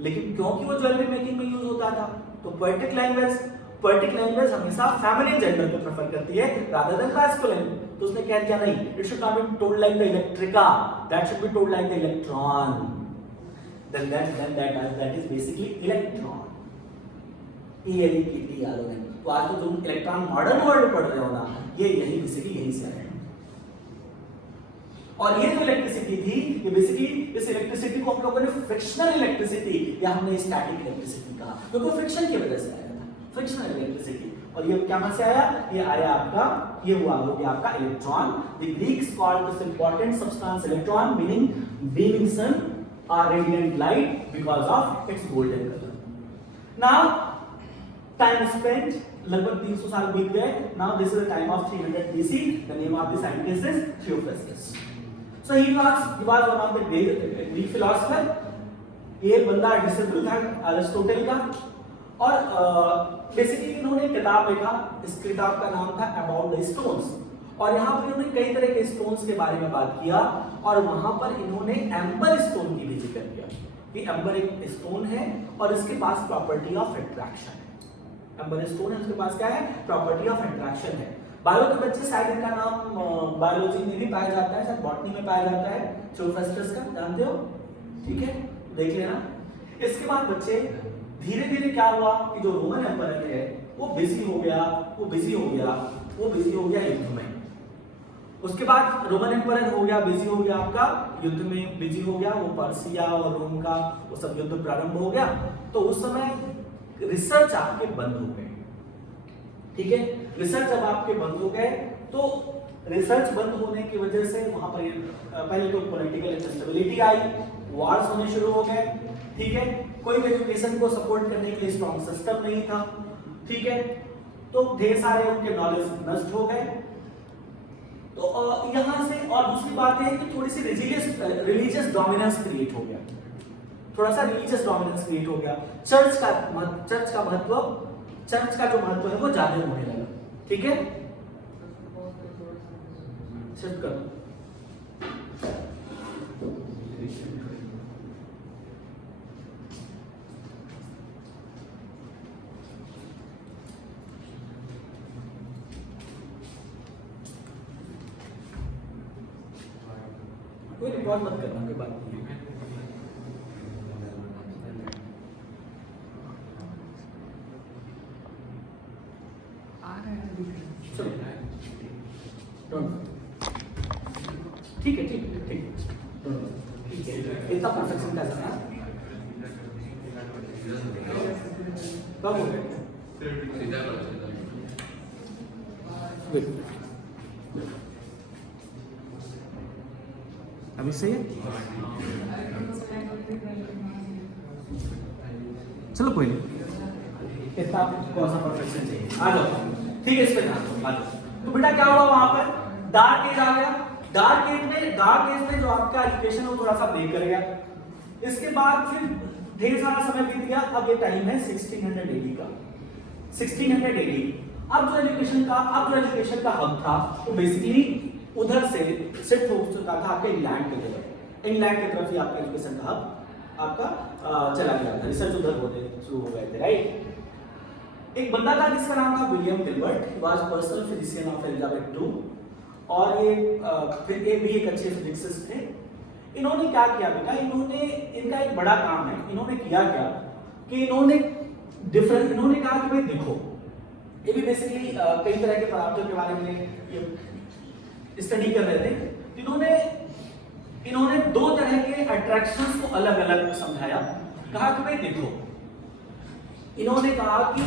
लेकिन क्योंकि वो ज्वेलरी मेकिंग में यूज होता था, तो पोएटिक लैंग्वेज हमेशा फेमिनिन जेंडर को प्रेफर करती है रादर देन मैस्कुलिन। तो उसने कह दिया नहीं, it should not be told like the electrica, that should be told like the electron. then that is basically electron, ELECTRON। तो आज तो तुम इलेक्ट्रॉन मॉडर्न वर्ड पढ़ रहे हो ना, ये यही बेसिकली यही से है। और ये जो इलेक्ट्रिसिटी थी, ये बेसिकली इस इलेक्ट्रिसिटी को हम लोगों ने फ्रिक्शनल इलेक्ट्रिसिटी या हमने स्टैटिक इलेक्ट्रिसिटी कहा, क्योंकि फ्रिक्शन की वजह से आया था, फ्रिक्शनल इलेक्ट्रिसिटी। और ये कहां से आया? ये आया आपका, ये हुआ हो गया आपका electron. The Greeks called this important substance electron, meaning beaming sun or radiant light because of its golden color. Now time spent, लगभग 300 साल बीत गए। Now this is the time of 300 BC. The name of the scientist is Theophrastus. So he was one of the Greek philosopher. ये बंदा disciple था Aristotle का, और basically इन्होंने किताब लिखा। इस किताब का नाम था अबाउट द स्टोन्स, और यहाँ पर इन्होंने कई तरह के स्टोन्स के बारे में बात किया, और वहां पर इन्होंने एम्बर स्टोन की भी जिक्र किया कि एम्बर एक स्टोन है और इसके पास प्रॉपर्टी ऑफ अट्रैक्शन है। एम्बर स्टोन है, उसके पास क्या है? प्रॉपर्टी ऑफ अट्रैक्शन है। बायो के बच्चे शायद इनका नाम बायोलॉजी में भी पाया जाता है, शायद बॉटनी में पाया जाता है, थियोफ्रास्टस का, जानते हो? ठीक है, देख लेना। इसके बाद बच्चे धीरे धीरे क्या हुआ कि जो रोमन एम्पर है वो बिजी हो गया युद्ध में। उसके बाद रोमन एम्पर हो गया, बिजी हो गया, आपका युद्ध में बिजी हो गया, वो पर्सिया और रोम का वो सब युद्ध प्रारंभ हो गया। तो उस समय रिसर्च आपके बंद हो गए, ठीक है। रिसर्च जब आपके बंद हो गए तो रिसर्च बंद होने की वजह से वहां पर पहले तो पॉलिटिकल इंस्टेबिलिटी आई, वॉर्स होने शुरू हो गए, ठीक है। कोई एजुकेशन को सपोर्ट करने के लिए स्ट्रॉन्ग सिस्टम नहीं था, ठीक है। तो ढेर सारे उनके नॉलेज नष्ट हो गए। तो यहां से और दूसरी बात है कि थोड़ी सी रिलीजियस डोमिनेंस क्रिएट हो गया, थोड़ा सा रिलीजियस डोमिनेंस क्रिएट हो गया। चर्च का जो महत्व है वो ज्यादा होने लगा, ठीक है। शिफ्ट करो। कोई रिकॉर्ड मत करना, कोई बात नहीं। ठीक है, इतना परफेक्शन का जरा कब हो गए? अभी सही है? चलो कोई नहीं, इतना कौन सा परफेक्शन चाहिए, आ जाओ। ठीक है, इस पे ध्यान दो, आ जाओ। तो बेटा क्या हुआ वहां पर, डार्क एज आ गया। डार्क एज में जो आपका एजुकेशन वो थोड़ा सा ब्रेक कर गया। इसके बाद फिर ढेर सारा समय बीत गया। अब ये टाइम है 1600 AD का, 1600 AD। अब जो एजुकेशन का हब था वो बेसिकली उधर से शिफ्ट हो चुका था आपके इंग्लैंड की तरफ। इंग्लैंड की तरफ ही आपका एजुकेशन का हब आपका चला गया था, रिसर्च उधर होने शुरू हो गए थे, राइट। एक बंदा था जिसका नाम था William Gilbert, he was personal physician of Elizabeth II, और ये फिर ये भी एक अच्छे फिजिसिस्ट थे। इन्होंने क्या किया बेटा, इनका एक बड़ा काम है। इन्होंने किया क्या कि इन्होंने कहा कि भाई देखो, ये भी बेसिकली कई तरह के पदार्थों के बारे में स्टडी कर रहे थे। इन्होंने दो तरह के अट्रैक्शंस को अलग अलग समझाया। कहा कि भाई देखो, इन्होंने कहा कि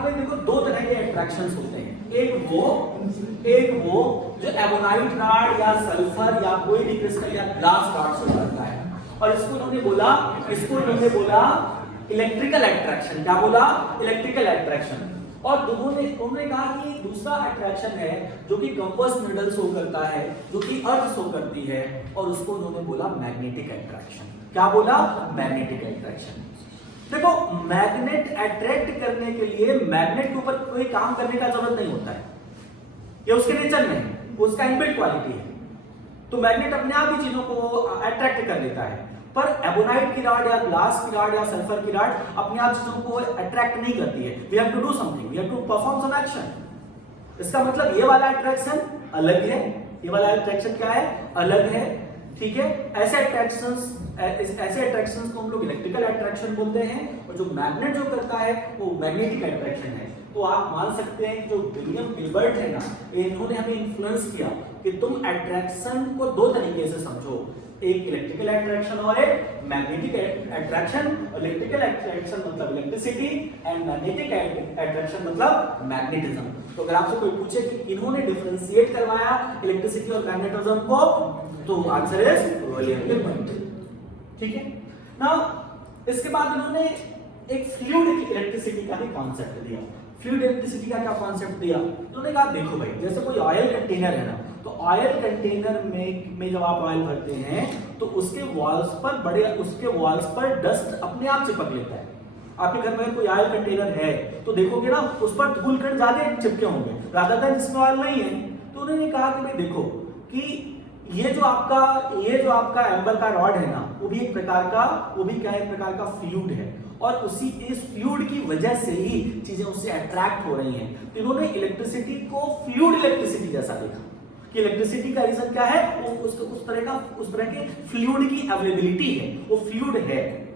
भाई देखो, दो तरह के अट्रैक्शंस होते हैं। एक वो जो एबोनाइट रॉड या सल्फर या कोई भी क्रिस्टल या ग्लास रॉड से बनता है, और इसको इन्होंने बोला इलेक्ट्रिकल अट्रैक्शन। क्या बोला? Electrical attraction. और उन्होंने कहा कि दूसरा अट्रैक्शन है जो कि कंपास नीडल शो करता है, जो कि अर्थ शो करती है, और उसको उन्होंने बोला मैग्नेटिक अट्रैक्शन। क्या बोला? Magnetic attraction. देखो, मैग्नेट अट्रैक्ट करने के लिए मैग्नेट के ऊपर कोई काम करने का जरूरत नहीं होता है, ये उसके नेचर में है, उसका इनबिल्ट क्वालिटी है। तो मैग्नेट अपने आप ही चीजों को अट्रैक्ट कर लेता है। पर एबोनाइट की रॉड या ग्लास की रॉड या सल्फर की रॉड अपने आप चीजों को अट्रैक्ट नहीं करती है। We have to do something, we have to perform some action. इसका मतलब ये वाला अट्रैक्शन अलग है, ये वाला अट्रैक्शन क्या है? अलग है, ठीक है। ऐसे अट्रैक्शंस को हम लोग इलेक्ट्रिकल अट्रैक्शन बोलते हैं, और जो मैग्नेट जो करता है वो मैग्नेटिक अट्रैक्शन है। तो आप मान सकते हैं कि जो विलियम गिलबर्ट है ना, इन्होंने हमें इन्फ्लुएंस किया कि तुम अट्रैक्शन को दो तरीके से समझो, एक इलेक्ट्रिकल अट्रैक्शन और एक मैग्नेटिक अट्रैक्शन। इलेक्ट्रिकल अट्रैक्शन मतलब इलेक्ट्रिसिटी एंड मैग्नेटिक अट्रैक्शन मतलब मैग्नेटिज्म। तो अगर आपसे कोई पूछे कि इन्होंने डिफरेंशिएट करवाया इलेक्ट्रिसिटी और मैग्नेटिज्म को, तो आंसर इज विलियम गिलबर्ट, ठीक है। नाउ इसके बाद इन्होंने एक फ्लूइड इलेक्ट्रिसिटी का भी कॉन्सेप्ट दिया। फ्लूइड इलेक्ट्रिसिटी का क्या कॉन्सेप्ट दिया? इन्होंने कहा देखो भाई, जैसे कोई ऑयल कंटेनर है ना, तो ऑयल कंटेनर में जब आप ऑयल भरते हैं तो उसके वॉल्स पर डस्ट अपने आप चिपक लेता है। आपके घर में कोई ऑयल कंटेनर है तो देखोगे ना, उस पर धूल कण ज्यादा चिपके होंगे रादर देन जिसमें ऑयल नहीं है। तो उन्होंने कहा कि भाई देखो कि ये जो आपका एम्बर का रॉड है ना, वो भी एक प्रकार का फ्लूइड है, और इस फ्लूइड की वजह से ही चीजें उससे अट्रैक्ट हो रही हैं। तो इन्होंने इलेक्ट्रिसिटी को फ्लूइड इलेक्ट्रिसिटी जैसा देखा कि इलेक्ट्रिसिटी का रीजन क्या है? उस तरह के फ्लूइड की अवेलेबिलिटी है, वो फ्लूइड है।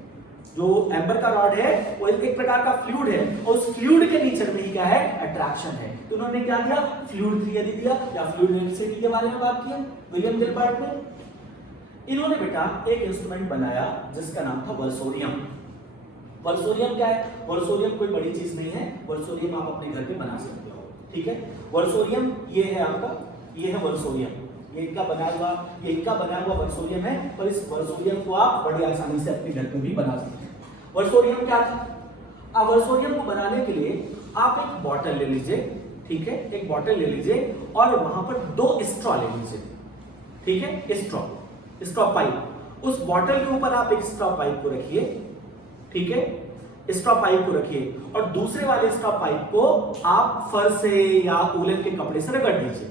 जो एम्बर का रॉड है वो एक प्रकार का फ्लूइड है, और उस फ्लूइड के नेचर में ही क्या है? अट्रैक्शन है। तो उन्होंने क्या दिया? फ्लूइड थियरी दिया, या फ्लूइड इलेक्ट्रिसिटी के बारे में बात की विलियम गिलबर्ट ने। इन्होंने बेटा एक इंस्ट्रूमेंट बनाया जिसका नाम था वर्सोरियम। वर्सोरियम क्या है? वर्सोरियम कोई बड़ी चीज नहीं है, वर्सोरियम आप अपने घर पे बना सकते हो, ठीक है। वर्सोरियम ये है आपका, ये है वर्सोरियम, ये इनका बना हुआ वर्सोरियम है, और इस वर्सोरियम को आप बड़ी आसानी से अपने घर पे भी बना सकते हैं। वर्सोरियम क्या था? अब वर्सोरियम को बनाने के लिए आप एक बॉटल ले लीजिए, ठीक है, एक बॉटल ले लीजिए, और वहां पर 2 स्ट्रॉ ले लीजिए, ठीक है, स्ट्रॉ पाइप। उस बॉटल के ऊपर आप एक स्ट्रॉ पाइप को रखिए, ठीक है, स्ट्रॉ पाइप को रखिए, और दूसरे वाले स्ट्रॉ पाइप को आप फर से या उलन के कपड़े से रगड़ दीजिए।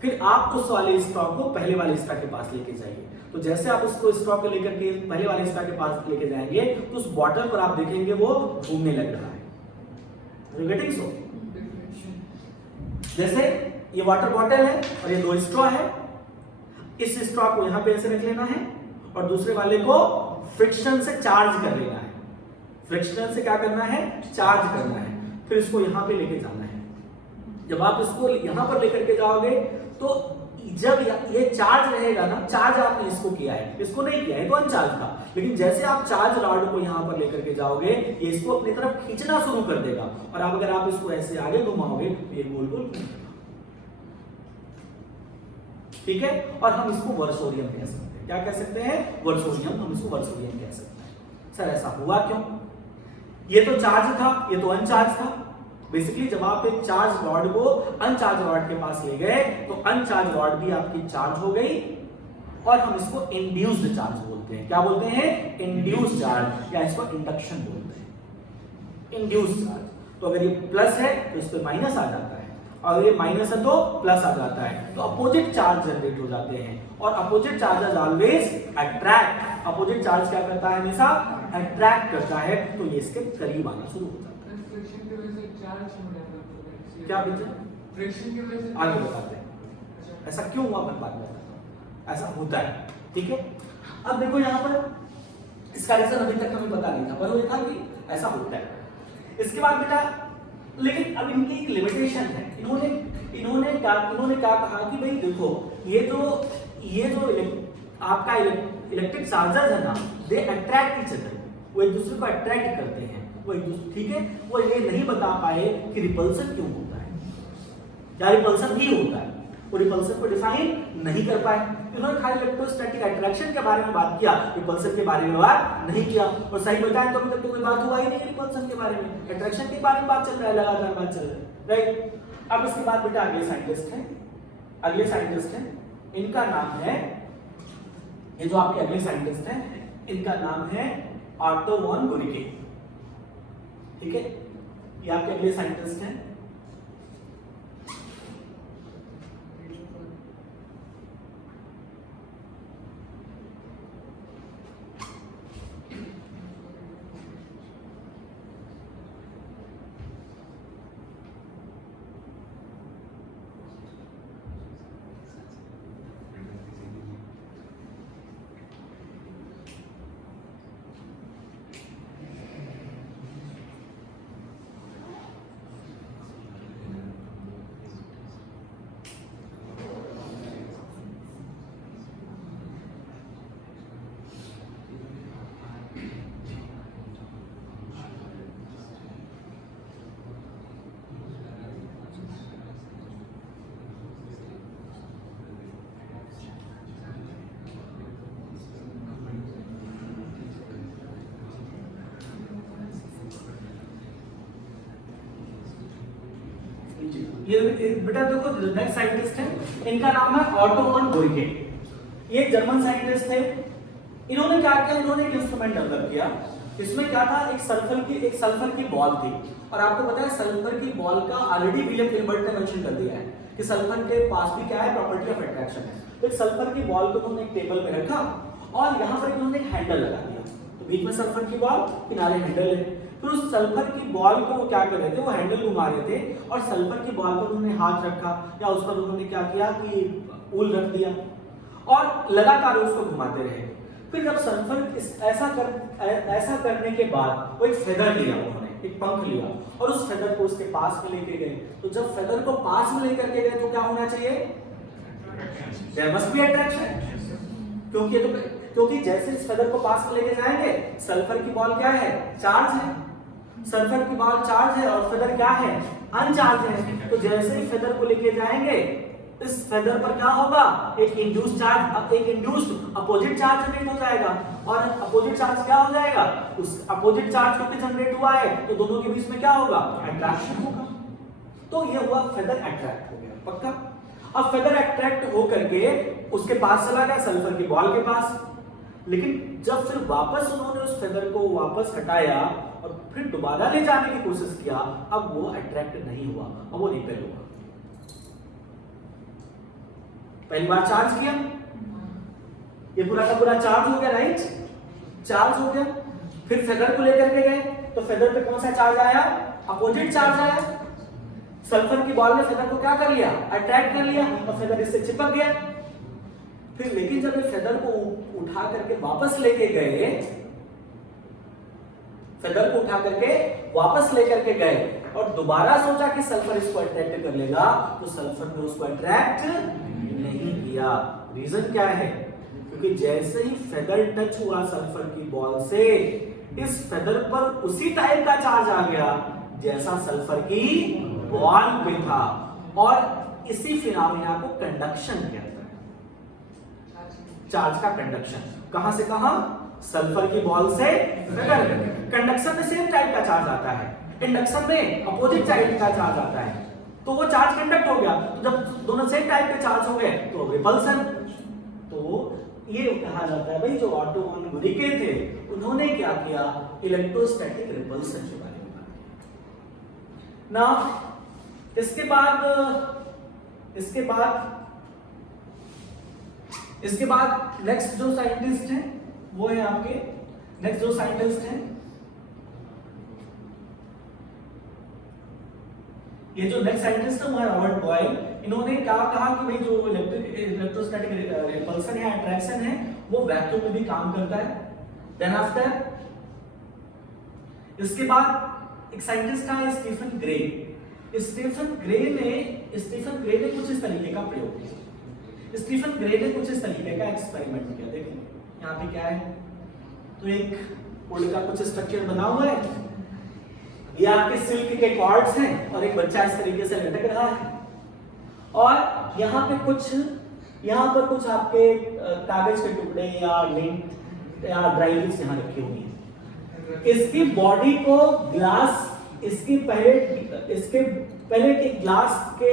फिर आप उस वाले स्ट्रॉ को पहले वाले स्ट्रॉ के पास लेके जाइए। तो जैसे आप उसको स्ट्रॉ को लेकर के पहले वाले स्ट्रॉ के पास लेके जाएंगे तो उस बॉटल पर आप देखेंगे वो घूमने लग रहा है। Are you getting so? जैसे ये वाटर बॉटल है और ये 2 स्ट्रॉ है, इस स्ट्रॉ को यहां पे ऐसे रख लेना है, और दूसरे वाले को फ्रिक्शन से चार्ज कर लेना है। फ्रिक्शन से क्या करना है? चार्ज करना है। फिर इसको यहां पे लेके जाना है। जब आप इसको यहां पर लेकर के जाओगे तो जब ये चार्ज रहेगा ना, चार्ज आपने इसको किया है, इसको नहीं किया है तो अनचार्ज था, लेकिन जैसे आप चार्ज रॉड को यहाँ पर लेकर के जाओगे ये इसको अपनी तरफ खींचना शुरू कर देगा, और अब अगर आप इसको ऐसे आगे घुमाओगे तो ये गोल गोल घूमेगा। ठीक है, और हम इसको वर्सोरियम कह सकते हैं। क्या कह सकते हैं? वर्सोरियम, हम इसको वर्सोरियम कह सकते हैं। सर ऐसा हुआ क्यों? ये तो चार्ज था, ये तो अनचार्ज था। बेसिकली जब आप एक चार्ज रॉड को अनचार्ज रॉड के पास ले गए तो अनचार्ज रॉड भी आपकी चार्ज हो गई, और हम इसको इंड्यूस्ड चार्ज बोलते हैं। क्या बोलते हैं? इंड्यूस्ड चार्ज, या इसको इंडक्शन बोलते हैं, इंड्यूस्ड चार्ज। तो अगर ये प्लस है तो इस पे माइनस आ जाता है, और ये माइनस है तो प्लस आ जाता है, तो अपोजिट चार्ज जनरेट हो जाते हैं, और opposite charge always attract. Opposite charge क्या करता है? हमेशा अट्रैक्ट करता है, तो ये इसके करीब आना शुरू हो जाता है। फ्रिक्शन की वजह से चार्ज हो जाता है। क्या बेटे? फ्रिक्शन की वजह से आगे बताते हैं ऐसा क्यों हुआ, मैं बाद में बताता हूं। ऐसा होता है, ठीक है। अब देखो यहाँ पर इसका रीजन अभी तक हमें पता नहीं था, पर ये था कि ऐसा होता है। इसके बाद बेटा, लेकिन अब इनकी एक लिमिटेशन है। इन्होंने क्या कहा कि भाई देखो, ये जो आपका इलेक्ट्रिक चार्जर्स है ना, दे अट्रैक्ट ईच अदर, वो एक दूसरे को अट्रैक्ट करते हैं, वो एक दूसरे, ठीक है। वो ये नहीं बता पाए कि रिपल्सन क्यों होता है, क्या रिपल्सन ही होता है, वो रिपल्सन को डिफाइन नहीं कर पाए। इन्होंने खाली इलेक्ट्रोस्टैटिक अट्रैक्शन के बारे में बात किया, रिपल्सन के बारे में बात नहीं किया। और सही बताएं तो अभी तक तो कोई बात हुआ ही नहीं रिपल्सन के बारे में, अट्रैक्शन के बारे में बात चल रहा है, लगातार बात चल रही है, राइट। अब इसके बाद बेटा अगले साइंटिस्ट हैं, इनका नाम है, ये जो आपके अगले साइंटिस्ट हैं इनका नाम है ऑटो वॉन गुरिके, ठीक है। ये आपके अगले साइंटिस्ट हैं। ये बेटा देखो नेक्स्ट साइंटिस्ट है, इनका नाम है ऑटो वॉन गुरिके। ये जर्मन साइंटिस्ट थे। इन्होंने क्या किया, इन्होंने एक इंस्ट्रूमेंट डेवलप किया। इसमें क्या था, एक सल्फर की बॉल थी, और आपको पता है सल्फर की बॉल का ऑलरेडी विलियम हिल्बर्ट ने मेंशन कर दिया है कि सल्फर के पास भी क्या है, प्रॉपर्टी ऑफ अट्रैक्शन है। तो एक सल्फर की बॉल को उन्होंने एक टेबल में रखा, और यहाँ पर इन्होंने एक हैंडल लगा दिया, तो बीच में सल्फर की बॉल, किनारे हैंडल है। फिर उस सल्फर की बॉल को वो क्या कर रहे थे, वो हैंडल घुमा रहे थे, और सल्फर की बॉल पर उन्होंने हाथ रखा, या उस पर उन्होंने क्या किया कि ऊल रख दिया, और लगातार उसको घुमाते रहे। फिर जब सल्फर ऐसा करने के बाद वो एक फेदर लिया, उन्होंने एक पंख लिया, और उस फेदर को उसके पास में लेके गए। तो जब फेदर को पास में लेकर के गए तो क्या होना चाहिए, देयर मस्ट बी अट्रैक्शन, क्योंकि जैसे इस फेदर को पास में लेके जाएंगे, सल्फर की बॉल क्या है, चार्ज है, सल्फर की बॉल चार्ज है, और फेदर क्या है, अनचार्ज है। तो जैसे ही फेदर को लेके जाएंगे, इस फेदर पर क्या होगा, एक इंड्यूस्ड चार्ज, एक इंड्यूस्ड अपोजिट चार्ज जनरेट हो जाएगा, और अपोजिट चार्ज क्या हो जाएगा, उस अपोजिट चार्ज क्योंकि जनरेट हुआ है तो दोनों के बीच में क्या होगा, अट्रैक्शन होगा। तो ये हुआ फेदर अट्रैक्ट हो गया, पक्का। अब फेदर अट्रैक्ट होकर के उसके पास चला गया, सल्फर की बॉल के पास, लेकिन जब फिर वापस उन्होंने उस फेदर को वापस हटाया और फिर दोबारा ले जाने की कोशिश किया, अब वो अट्रैक्ट नहीं हुआ, अब वो रिपेल हुआ। पहली बार चार्ज किया, ये पूरा का पूरा चार्ज हो गया, राइट, चार्ज हो गया। फिर फेदर को लेकर के गए, तो फेदर पे कौन सा चार्ज आया, अपोजिट चार्ज आया। सल्फर की बॉल ने फेदर को क्या कर लिया, अट्रैक्ट कर लिया, और फेदर इससे चिपक गया। फिर लेकिन जब ये फेदर को उठा करके वापस लेके गए, फेदर को उठा करके वापस लेकर के गए, और दोबारा सोचा कि सल्फर इसको अट्रैक्ट कर लेगा, तो सल्फर ने उसको अट्रैक्ट नहीं किया। रीजन क्या है? क्योंकि जैसे ही फेदर टच हुआ सल्फर की बॉल से, इस फेदर पर उसी टाइप का चार्ज आ गया जैसा सल्फर की बॉल पे था, और इसी फिनोमेना को कंडक्शन कहते हैं। चार्ज का कंडक्शन। कहां से कहां? सल्फर की बॉल से फेदर। कंडक्शन में सेम टाइप का चार्ज आता है, इंडक्शन में अपोजिट टाइप का चार्ज आता है, तो वो चार्ज कंडक्ट हो गया। तो जब दोनों सेम टाइप के चार्ज हो गए तो रिपल्सन। तो ये कहा जाता है भाई जो ऑटो वॉन गुरिके थे उन्होंने क्या किया? इलेक्ट्रोस्टैटिक रिपल्सन के बारे में बात की ना। इसके बाद नेक्स्ट जो साइंटिस्ट हैं वो है आपके, नेक्स्ट जो साइंटिस्ट हैं, ये जो नेक्स्ट साइंटिस्ट है वो है रॉबर्ट बॉयल। इन्होंने क्या कहा कि भाई जो इलेक्ट्रोस्टैटिक रिपल्सन है, अट्रैक्शन है, वो वैक्यूम में भी काम करता है। देन आफ्टर इसके बाद एक साइंटिस्ट था स्टीफन ग्रे। स्टीफन ग्रे ने कुछ इस तरीके का प्रयोग किया। स्टीफन ग्रे ने कुछ इस तरीके का एक्सपेरिमेंट किया। देखिए यहाँ पे क्या है, तो एक पुल का कुछ स्ट्रक्चर बना हुआ है, ये आपके सिल्क के कॉर्ड्स हैं और एक बच्चा इस तरीके से लटक रहा है, और यहाँ पर कुछ आपके कागज के टुकड़े या लिंक या ड्राई लीव्स यहाँ रखी हुई हैं। इसकी बॉडी को ग्लास, इसके पहले एक ग्लास के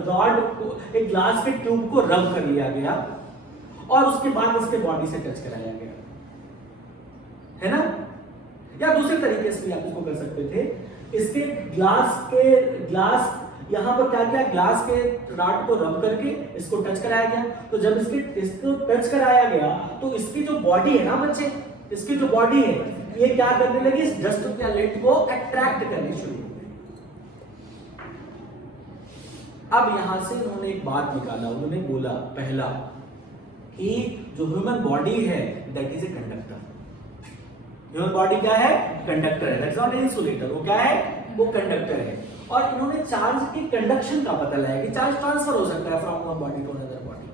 रॉड को, एक ग्लास के ट्यूब को रब कर लिया गया और उसके बाद इसके बॉडी से टच कराया गया, है ना। या दूसरे तरीके से भी आप इसको कर सकते थे। इसके ग्लास यहाँ पर क्या किया, ग्लास के रॉड को रब करके इसको टच कराया गया। तो जब इसको टच कराया गया तो इसकी जो बॉडी है ना बच्चे, इसकी जो बॉडी है ये क्या करने लगी, इस डस्ट पैलेट को अट्रैक्ट करनी शुरू हो गई। अब यहां से उन्होंने एक बात निकाला, उन्होंने बोला पहला कि जो ह्यूमन बॉडी है that is a conductor. Human body क्या है? कंडक्टर है। That's not an insulator. वो क्या है? वो कंडक्टर है। और इन्होंने चार्ज की कंडक्शन का पता लगाया कि चार्ज ट्रांसफर हो सकता है from one body to another body.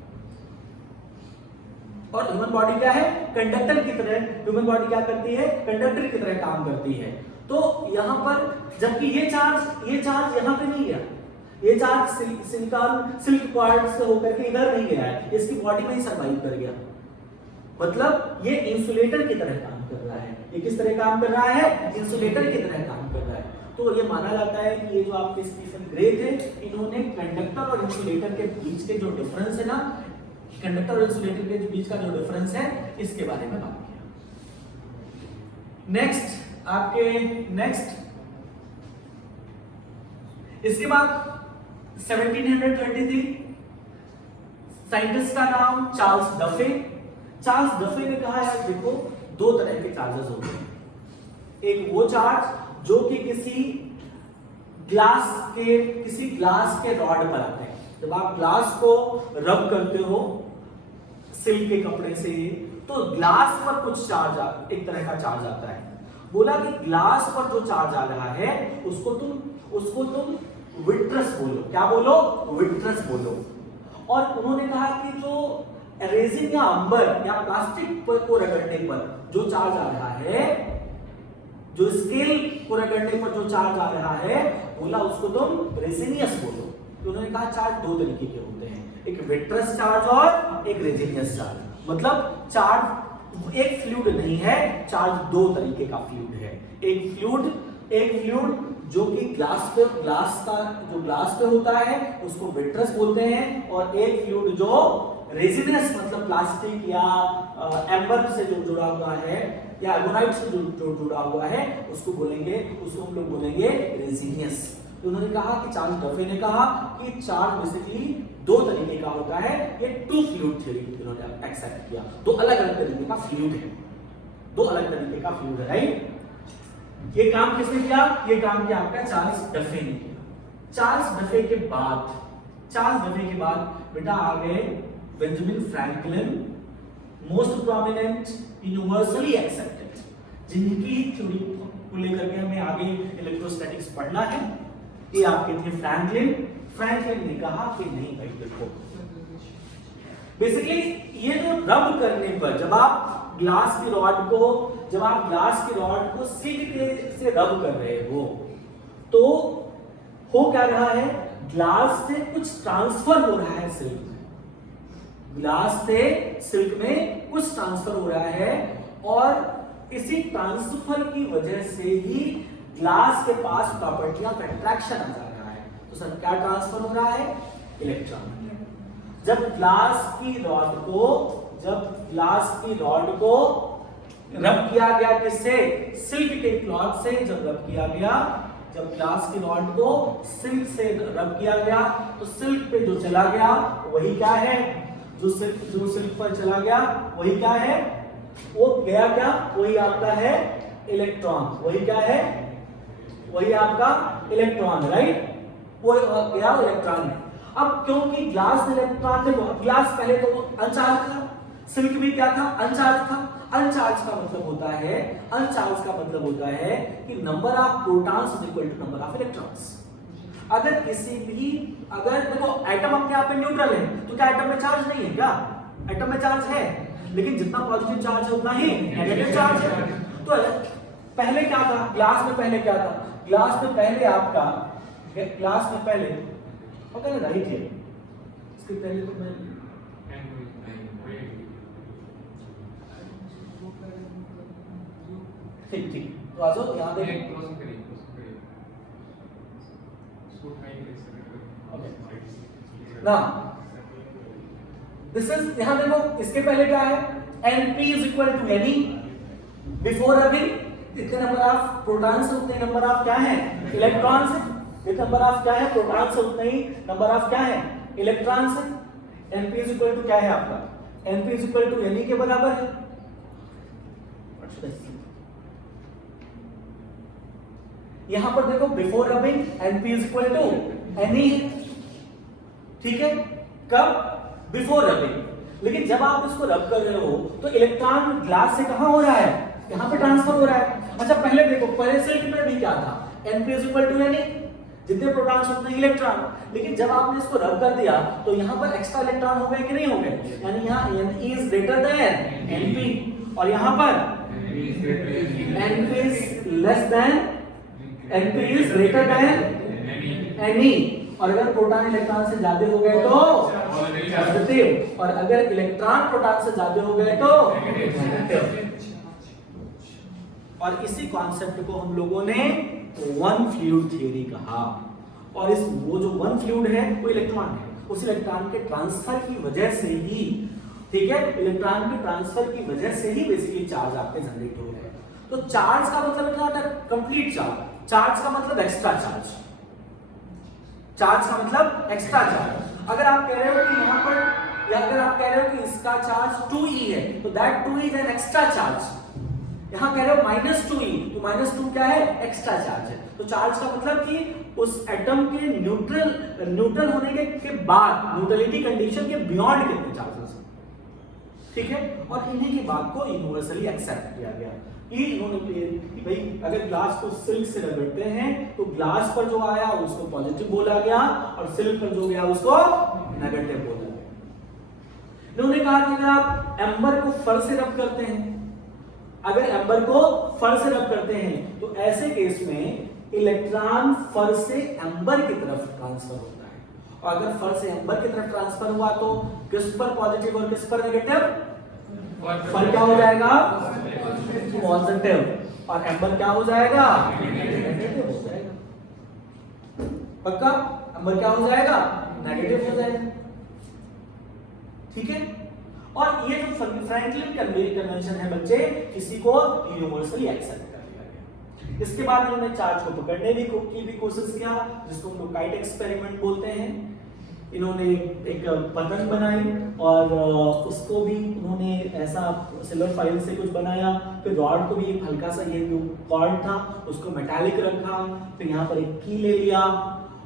और ह्यूमन बॉडी क्या है? कंडक्टर की तरह। ह्यूमन बॉडी क्या करती है? कंडक्टर की तरह काम करती है। तो यहां पर जबकि ये चार्ज यहां पे नहीं गया, ये चार्ज सिल्क कॉर्ड से होकर के इधर नहीं गया है, इसकी बॉडी में ही सर्वाइव कर गया। मतलब ये इंसुलेटर की तरह काम कर रहा है। ये किस तरह काम कर रहा है? इंसुलेटर की तरह काम कर रहा है। तो ये माना जाता है कि ये जो आपके स्टीफन ग्रे थे, इन्होंने कंडक्टर और इंसुलेटर के बीच के जो डिफरेंस है ना, कंडक्टर और इंसुलेटर के बीच का जो डिफरेंस है, इसके बारे में बात किया। इसके बाद 1733 साइंटिस्ट का नाम चार्ल्स डफे। चार्ल्स डफे ने कहा है देखो दो तरह के चार्जेस होते हैं। एक वो चार्ज जो कि किसी ग्लास के रॉड पर आते हैं। जब आप ग्लास को रब करते हो सिल्क के कपड़े से तो ग्लास पर कुछ चार्ज, एक तरह का चार्ज आता है। बोला कि ग्लास पर जो चार्ज आ रहा है उसको तुम विट्रस बोलो। क्या बोलो? विट्रस बोलो। और उन्होंने कहा कि जो रेजिन या अंबर या प्लास्टिक को रगड़ने पर जो चार्ज आ रहा है, जो स्केल को रगड़ने पर जो चार्ज आ रहा है, बोला उसको तुम रेजिनियस बोलो। तो उन्होंने कहा चार्ज दो तरीके के होते हैं, एक विट्रस चार्ज और एक रेजिनियस चार्ज। मतलब चार्ज एक फ्लूइड नहीं है, चार्ज दो तरीके का फ्लूइड है। एक फ्लूइड जो कि ग्लास पे होता है उसको विट्रस बोलते हैं, और एक फ्लूइड जो रेजिनस मतलब प्लास्टिक या एम्बर से जो जुड़ा हुआ है या एगोनाइट से जो जुड़ा हुआ है उसको हम लोग बोलेंगे रेजिनियस। तो उन्होंने कहा कि चार्ल्स डफे ने कहा कि चार्ज बेसिकली दो तरीके का होता है। ये टू फ्लूइड थ्योरी उन्होंने एक्सेप्ट किया। दो अलग अलग तरीके का फ्लूइड है, राइट। ये काम किसने किया? ये काम किया आपका चार्ल्स डफे ने किया। चार्ल्स डफे के बाद बेटा आ गए Benjamin Franklin, most prominent, universally accepted, जिनकी थ्योरी को लेकर के हमें आगे इलेक्ट्रोस्टैटिक्स पढ़ना है। ये आपके थे फ्रैंकलिन ने कहा कि नहीं भाई देखो बेसिकली ये जो रब करने पर जब आप ग्लास की रॉड को सिल्क से रब कर रहे हो तो हो क्या रहा है, ग्लास से कुछ ट्रांसफर हो रहा है सिल्क में, ग्लास से सिल्क में कुछ ट्रांसफर हो रहा है और इसी ट्रांसफर की वजह से ही ग्लास के पास प्रॉपर्टी ऑफ अट्रैक्शन आ जा रहा है। तो सर क्या ट्रांसफर हो रहा है, इलेक्ट्रॉन। जब ग्लास की रॉड को रब किया गया किससे, सिल्क के क्लॉथ से जब रब किया गया, जब ग्लास की रॉड को सिल्क से रब किया गया तो सिल्क पे जो चला गया वही क्या है, जो सिल्क पर चला गया वही क्या है, वो गया क्या, वही आपका है इलेक्ट्रॉन, वही क्या है, वही आपका इलेक्ट्रॉन, राइट, वो गया इलेक्ट्रॉन है। अब क्योंकि ग्लास इलेक्ट्रॉन, देखो ग्लास पहले तो अनचार्ज था, सिल्क भी क्या था, अनचार्ज था। अनचार्ज का मतलब होता है कि number of protons is equal to number of electrons. अगर देखो एटम अपने आप में न्यूट्रल है तो क्या एटम में चार्ज नहीं है, क्या एटम में चार्ज है, लेकिन जितना पॉजिटिव चार्ज है उतना ही नेगेटिव चार्ज है। तो पहले क्या था, ग्लास में पहले क्या था, ग्लास में पहले ओके राइट है, इसके पहले तो मैं ठीक तो आ जाओ यहाँ पे ना, दिस इज, यहाँ देखो इसके पहले क्या है, Np is equal to Ne, before rubbing इतने नंबर ऑफ प्रोटॉन्स उतने नंबर ऑफ क्या है, इलेक्ट्रॉन्स है, इतने नंबर ऑफ क्या है, प्रोटॉन्स उतने ही नंबर ऑफ क्या है, इलेक्ट्रॉन्स है। Np इज इक्वल टू क्या है आपका, Np is equal to Ne के बराबर है। यहां पर देखो before rubbing Np is equal to Ne, ठीक है, कब, बिफोर रबिंग। लेकिन जब आप इसको रब कर रहे हो तो इलेक्ट्रॉन ग्लास से कहां हो रहा है, यहां पे ट्रांसफर हो रहा है। अच्छा पहले देखो पहले सिल्क में भी क्या था, Np is equal to Ne, जितने प्रोटॉन्स उतने इलेक्ट्रॉन। लेकिन जब आपने इसको रब कर दिया तो यहां पर एक्स्ट्रा इलेक्ट्रॉन हो गए कि नहीं हो गए, यानी यहां Ne is greater than Np और यहां पर Np is less than, Np is greater than Ne। और अगर प्रोटॉन इलेक्ट्रॉन से ज्यादा हो गए तो पॉजिटिव, और अगर इलेक्ट्रॉन प्रोटॉन से ज्यादा हो गए तो नेगेटिव। और इसी कॉन्सेप्ट को हम लोगों ने वन फ्लूइड थ्योरी कहा। और इस वो जो वन फ्लूइड है वो इलेक्ट्रॉन है, उस इलेक्ट्रॉन के ट्रांसफर की वजह से ही, ठीक है, इलेक्ट्रॉन के ट्रांसफर की वजह से ही बेसिकली चार्ज आपके जनरेट हो रहे हैं। तो चार्ज का मतलब क्या होता है, कंप्लीट चार्ज। चार्ज का मतलब एक्स्ट्रा चार्ज, चार्ज का मतलब एक्स्ट्रा चार्ज। अगर आप कह रहे हो कि यहाँ पर, या अगर आप कह रहे हो कि इसका चार्ज 2e है तो that 2e is an extra charge. यहाँ कह रहे हो -2e तो -2 क्या है, एक्स्ट्रा चार्ज है। तो चार्ज का मतलब कि उस एटम के न्यूट्रल होने के बाद, न्यूट्रलिटी कंडीशन के बियॉन्ड कितने चार्जेस हैं, ठीक है। और इन्हीं की बात को यूनिवर्सली एक्सेप्ट किया गया कि इन्होंने कि भाई अगर ग्लास को सिल्क से रगड़ते हैं तो ग्लास पर जो आया उसको पॉजिटिव बोला गया और सिल्क पर जो गया उसको नेगेटिव बोला गया। इन्होंने कहा कि अगर आप एम्बर को फर से रब करते हैं, अगर एम्बर को फर से रब करते हैं तो ऐसे केस में इलेक्ट्रॉन फर से एम्बर की तरफ ट्रांसफर होता है। और अगर फर से एम्बर की तरफ ट्रांसफर हुआ तो किस पर पॉजिटिव और किस पर नेगेटिव, फर क्या हो जाएगा, पॉजिटिव, और एम्बर क्या हो जाएगा, नेगेटिव हो जाएगा। पक्का, एम्बर क्या हो जाएगा, नेगेटिव हो जाएगा, ठीक है। और ये जो फ्रैंकलिन कन्वेंशन है बच्चे, किसी को यूनिवर्सली एक्सेप्ट कर लिया गया। इसके बाद उन्होंने चार्ज को पकड़ने की भी कोशिश किया, जिसको हम लोग काइट एक्सपेरिमेंट बोलते हैं। इन्होंने एक पतंग बनाई और उसको भी उन्होंने ऐसा सिल्वर फाइल से कुछ बनाया, फिर रॉड को भी एक हल्का सा ये जो कॉर्ड था उसको मेटालिक रखा, फिर यहाँ पर एक की ले लिया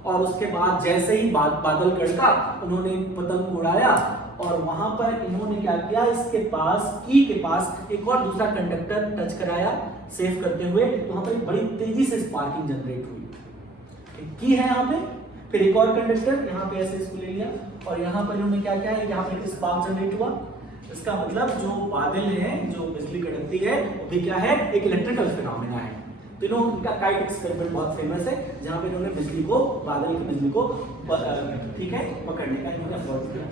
और उसके बाद जैसे ही बादल कड़का उन्होंने पतंग उड़ाया और वहां पर इन्होंने क्या किया, इसके पास की के पास एक और दूसरा कंडक्टर टच कराया सेव करते हुए, तो वहां पर एक बड़ी तेजी से स्पार्किंग जनरेट हुई। की है यहाँ पे, फिर एक और कंडक्टर यहाँ पे ऐसे इसको ले लिया और यहाँ पर इन्होंने क्या किया है, यहाँ पे स्पार्क जनरेट हुआ। इसका मतलब जो बादल है, जो बिजली कड़कती है, वो भी क्या है, एक इलेक्ट्रिकल फिनोमेना है। तो इन्होंने उनका काइट एक्सपेरिमेंट बहुत फेमस है, जहाँ पे इन्होंने बिजली को, बादल की बिजली को ठीक है पकड़ने का इन्होंने अफोर्ड किया।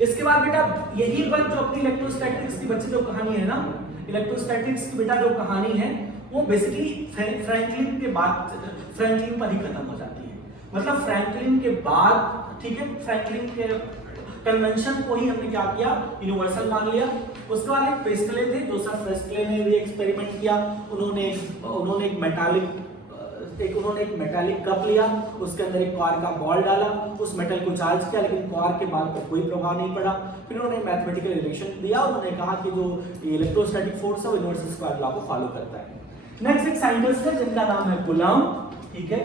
इसके बाद बेटा यही पर जो अपनी इलेक्ट्रोस्टैटिक्स की बच्चे जो कहानी है ना, इलेक्ट्रोस्टैटिक्स की बेटा जो कहानी है वो बेसिकली फ्रैंकलिन के बाद, फ्रैंकलिन पर ही खत्म हो जाती है। मतलब फ्रैंकलिन के बाद, ठीक है, फ्रैंकलिन के कन्वेंशन को ही हमने क्या किया, यूनिवर्सल मान लिया। उसके बाद एक प्रेस्टले थे, जोसेफ प्रेस्टले ने भी एक्सपेरिमेंट किया। उन्होंने एक मेटालिक कप लिया, उसके अंदर एक क्वार्क का बॉल डाला, उस मेटल को चार्ज किया, लेकिन क्वार्क के बॉल पर कोई प्रभाव नहीं पड़ा। फिर उन्होंने मैथमेटिकल रिलेशन दिया, उन्होंने कहा कि जो इलेक्ट्रोस्टैटिक फोर्स है वो यूनिवर्सल स्क्वायर लॉ को फॉलो करता है। नेक्स्ट एक साइंटिस्ट है जिनका नाम है कूलम्ब, ठीक है,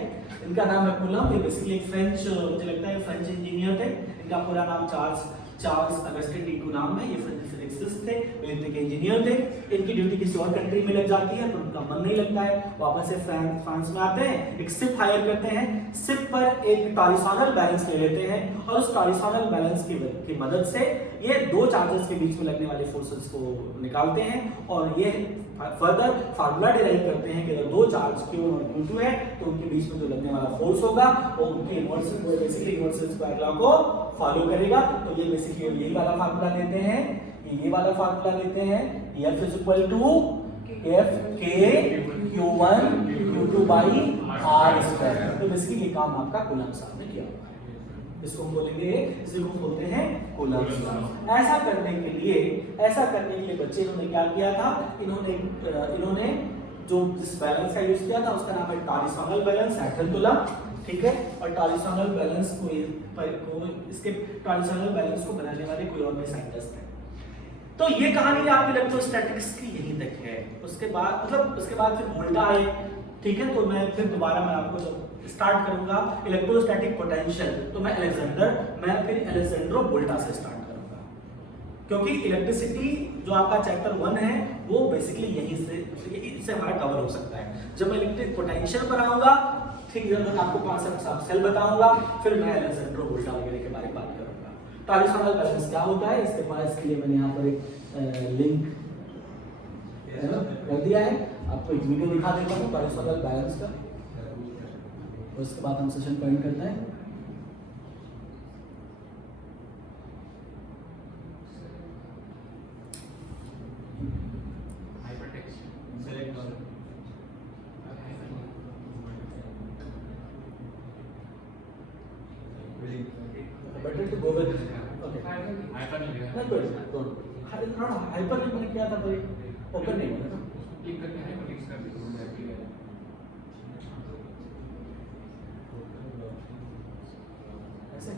इनका नाम है कूलम्ब। ये बेसिकली एक फ्रेंच, मुझे लगता है फ्रेंच इंजीनियर थे। इनका पूरा नाम चार्ल्स अगस्टिन डी कूलम्ब है। ये फ्रेंच फिजिसिस्ट थे, इलेक्ट्रिक इंजीनियर थे। इनकी ड्यूटी किसी और कंट्री में लग जाती है तो उनका मन नहीं लगता है, वापस से फ्रांस में आते हैं, एक शिप हायर करते हैं। शिप पर एक टॉरिसोनल बैलेंस ले लेते हैं और उस टॉरिसोनल बैलेंस की मदद से ये दो चार्जेस के बीच में लगने वाले फोर्सेस को निकालते हैं और ये फर्दर फार्मूला डिराइव करते हैं कि अगर दो चार्ज Q1 और Q2 है तो उनके बीच में जो लगने वाला फोर्स होगा वो उनके यूनिवर्सल स्क्वायर लॉ को फॉलो करेगा। तो ये बेसिकली यही वाला फार्मूला देते हैं, ये वाला फार्मूला देते हैं, F is equal to F K Q1 Q2 by R square. तो बेसिकली ये काम आपका कूलम्ब साहब ने किया। इसको हम बोलेंगे, इसी को बोलते हैं कूलम्ब लॉ। ऐसा करने के लिए बच्चे इन्होंने क्या किया था, इन्होंने जो जिस बैलेंस का यूज किया था उसका नाम है टॉरिसोनल बैलेंस, हैटन-तुला, ठीक है। और टॉरिसोनल बैलेंस इसके टॉरिसोनल बैलेंस को बनाने वाले कोई और भी साइंटिस्ट हैं। तो ये कहानी आपकी इलेक्ट्रोस्टैटिक्स की यहीं तक है। उसके बाद फिर वोल्टा आए, ठीक है। तो मैं आपको जब स्टार्ट करूंगा इलेक्ट्रोस्टैटिक पोटेंशियल तो मैं फिर एलेक्जेंड्रो वोल्टा से स्टार्ट करूंगा, क्योंकि इलेक्ट्रिसिटी जो आपका चैप्टर 1 है वो बेसिकली यहीं से इससे हमारा कवर हो सकता है। जब मैं इलेक्ट्रिक पोटेंशियल पर आऊंगा, ठीक है, मैं आपको कॉन्सेप्ट ऑफ सेल बताऊंगा, फिर मैं एलेक्जेंड्रो वोल्टा वगैरह के बारे में बात करूंगा। टॉरिसोनल बैलेंस क्या होता है इसके लिए मैंने यहाँ पर एक लिंक कर दिया है, आपको एक वीडियो दिखा देता हूँ टॉरिसोनल बैलेंस का, उसके बाद हम सेशन पॉइंट करते हैं। Better to go with okay. Hyperlink मैंने किया था भाई, ओपन नहीं हुआ ना। क्लिक करके हाइपरलिंक्स कर दीजिए। ऐसे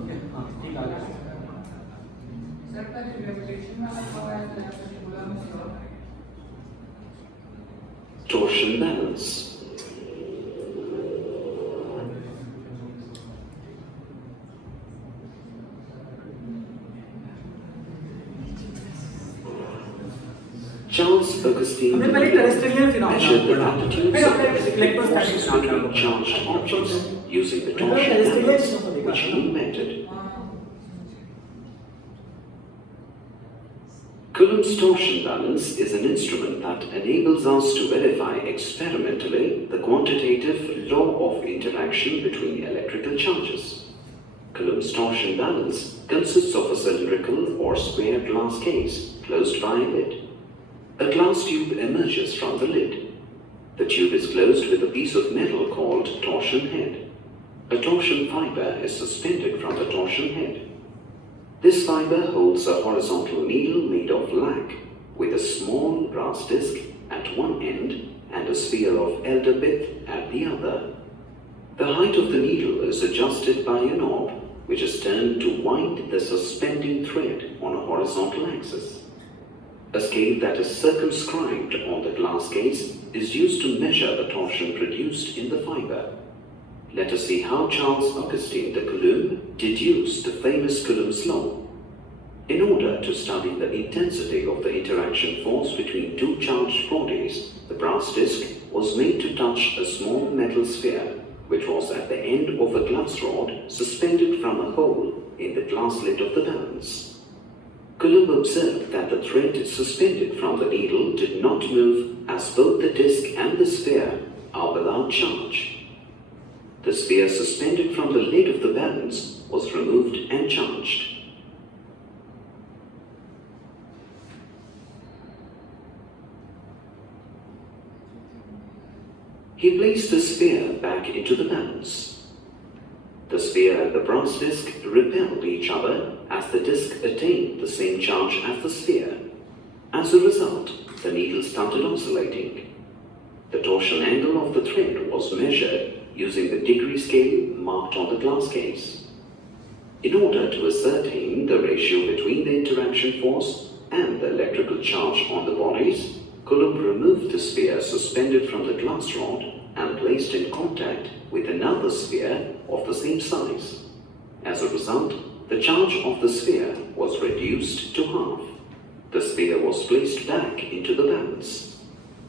ओके, हाँ ठीक आ गया। सर का जो रेवोल्यूशन में आपका आया था यहाँ पे coulomb law, torsion balance. Charles Augustine measured the altitudes of constantly charged objects using the torsion balance, which he invented. Coulomb's torsion balance is an instrument that enables us to verify experimentally the quantitative law of interaction between electrical charges. Coulomb's torsion balance consists of a cylindrical or square glass case closed by a lid. A glass tube emerges from the lid. The tube is closed with a piece of metal called torsion head. A torsion fiber is suspended from the torsion head. This fiber holds a horizontal needle made of lac with a small brass disc at one end and a sphere of elder-pith at the other. The height of the needle is adjusted by a knob which is turned to wind the suspending thread on a horizontal axis. A scale that is circumscribed on the glass case is used to measure the torsion produced in the fiber. Let us see how Charles Augustin de Coulomb deduced the famous Coulomb's law. In order to study the intensity of the interaction force between two charged bodies, the brass disc was made to touch a small metal sphere, which was at the end of a glass rod suspended from a hole in the glass lid of the balance. Coulomb observed that the thread suspended from the needle did not move as both the disc and the sphere are without charge. The sphere suspended from the lid of the balance was removed and charged. He placed the sphere back into the balance. The sphere and the brass disc repelled each other as the disc attained the same charge as the sphere. As a result, the needle started oscillating. The torsion angle of the thread was measured using the degree scale marked on the glass case. In order to ascertain the ratio between the interaction force and the electrical charge on the bodies, Coulomb removed the sphere suspended from the glass rod and placed in contact with another sphere of the same size. As a result, the charge of the sphere was reduced to half. The sphere was placed back into the balance.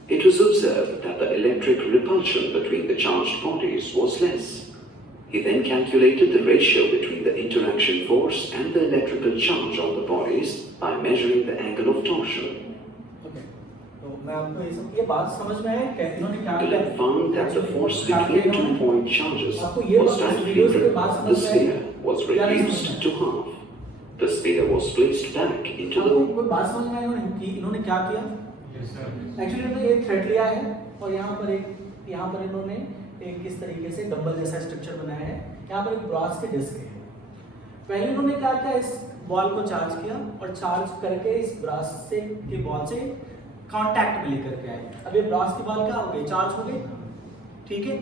It was observed that the electric repulsion between the charged bodies was less. He then calculated the ratio between the interaction force and the electrical charge on the bodies by measuring the angle of torsion. मैं आपको ये बात समझ में है कि इन्होंने क्या किया? Coulomb found that the force between 2 point charges was diameter. The sphere was reduced to half. The sphere was placed back into the. कोई बात समझ में आई इन्होंने क्या किया? एक्चुअली इन्होंने एक थ्रेड लिया है और यहाँ पर इन्होंने एक किस तरीके से डंबल जैसा स्ट्रक्चर बनाया है। यहाँ पर एक ब्रास के डिस्क है। पहले इन्होंने क्या किया, इस बॉल को चार्ज किया और चार्ज करके इस ब्रास से के बॉल से कांटेक्ट में लेकर के आए। अब ये ब्रास की बॉल क्या हो गई, चार्ज हो गई, ठीक है,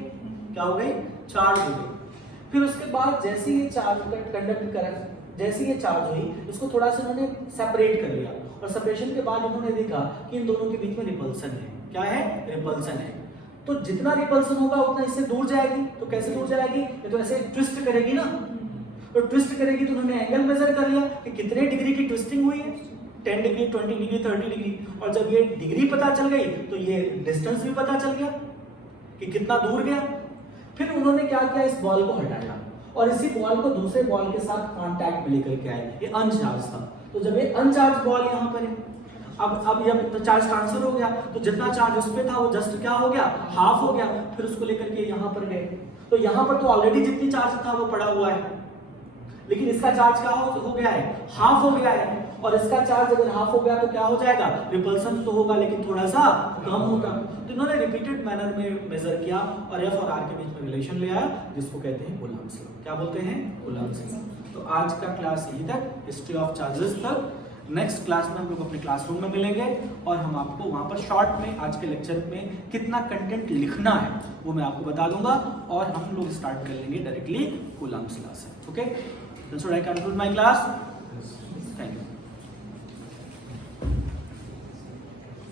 क्या हो गई, चार्ज हो गई। फिर उसके बाद जैसे ये चार्ज कंडक्ट करा, जैसे ये चार्ज हुई, इसको थोड़ा सा इन्होंने सेपरेट कर लिया और सेपरेशन के बाद इन्होंने देखा कि इन दोनों के बीच में रिपल्सन है। क्या है, रिपल्सन है। तो जितना रिपल्सन होगा उतना इससे दूर जाएगी। तो कैसे दूर जाएगी, ये तो ऐसे ट्विस्ट करेगी ना, तो ट्विस्ट करेगी तो उन्होंने एंगल मेजर कर लिया कि कितने डिग्री की ट्विस्टिंग हुई है, 10 डिग्री, 20 डिग्री, 30 डिग्री। और जब ये डिग्री पता चल गई तो ये डिस्टेंस भी पता चल गया कि कितना दूर गया। फिर उन्होंने क्या किया, इस बॉल को हटाया और इसी बॉल को दूसरे बॉल के साथ कांटेक्ट में लेकर के आए। ये अनचार्ज था। तो जब ये अनचार्ज बॉल यहाँ पर है, अब जब चार्ज ट्रांसफर हो गया तो जितना चार्ज उस पे था वो जस्ट क्या हो गया, हाफ हो गया। फिर उसको लेकर के यहाँ पर गए तो यहाँ पर तो ऑलरेडी जितनी चार्ज था वो पड़ा हुआ है, लेकिन इसका चार्ज क्या हो गया है, हाफ हो गया है। और इसका चार्ज अगर हाफ हो गया तो क्या हो जाएगा, रिपल्सन तो होगा लेकिन थोड़ा सा कम होगा। तो इन्होंने रिपीटेड मैनर में मेजर किया और एफ और आर के बीच में रिलेशन ले आया, जिसको कहते हैं कूलम्ब्स लॉ। क्या बोलते हैं, कूलम्ब्स लॉ। तो आज का क्लास यही तक, हिस्ट्री ऑफ चार्जेस तक। नेक्स्ट क्लास में हम लोग अपने क्लासरूम में मिलेंगे और हम आपको वहाँ पर शॉर्ट में आज के लेक्चर में कितना कंटेंट लिखना है वो मैं आपको बता दूंगा और हम लोग स्टार्ट कर लेंगे डायरेक्टली कूलम्ब्स लॉ से। Okay, that's what I conclude my class.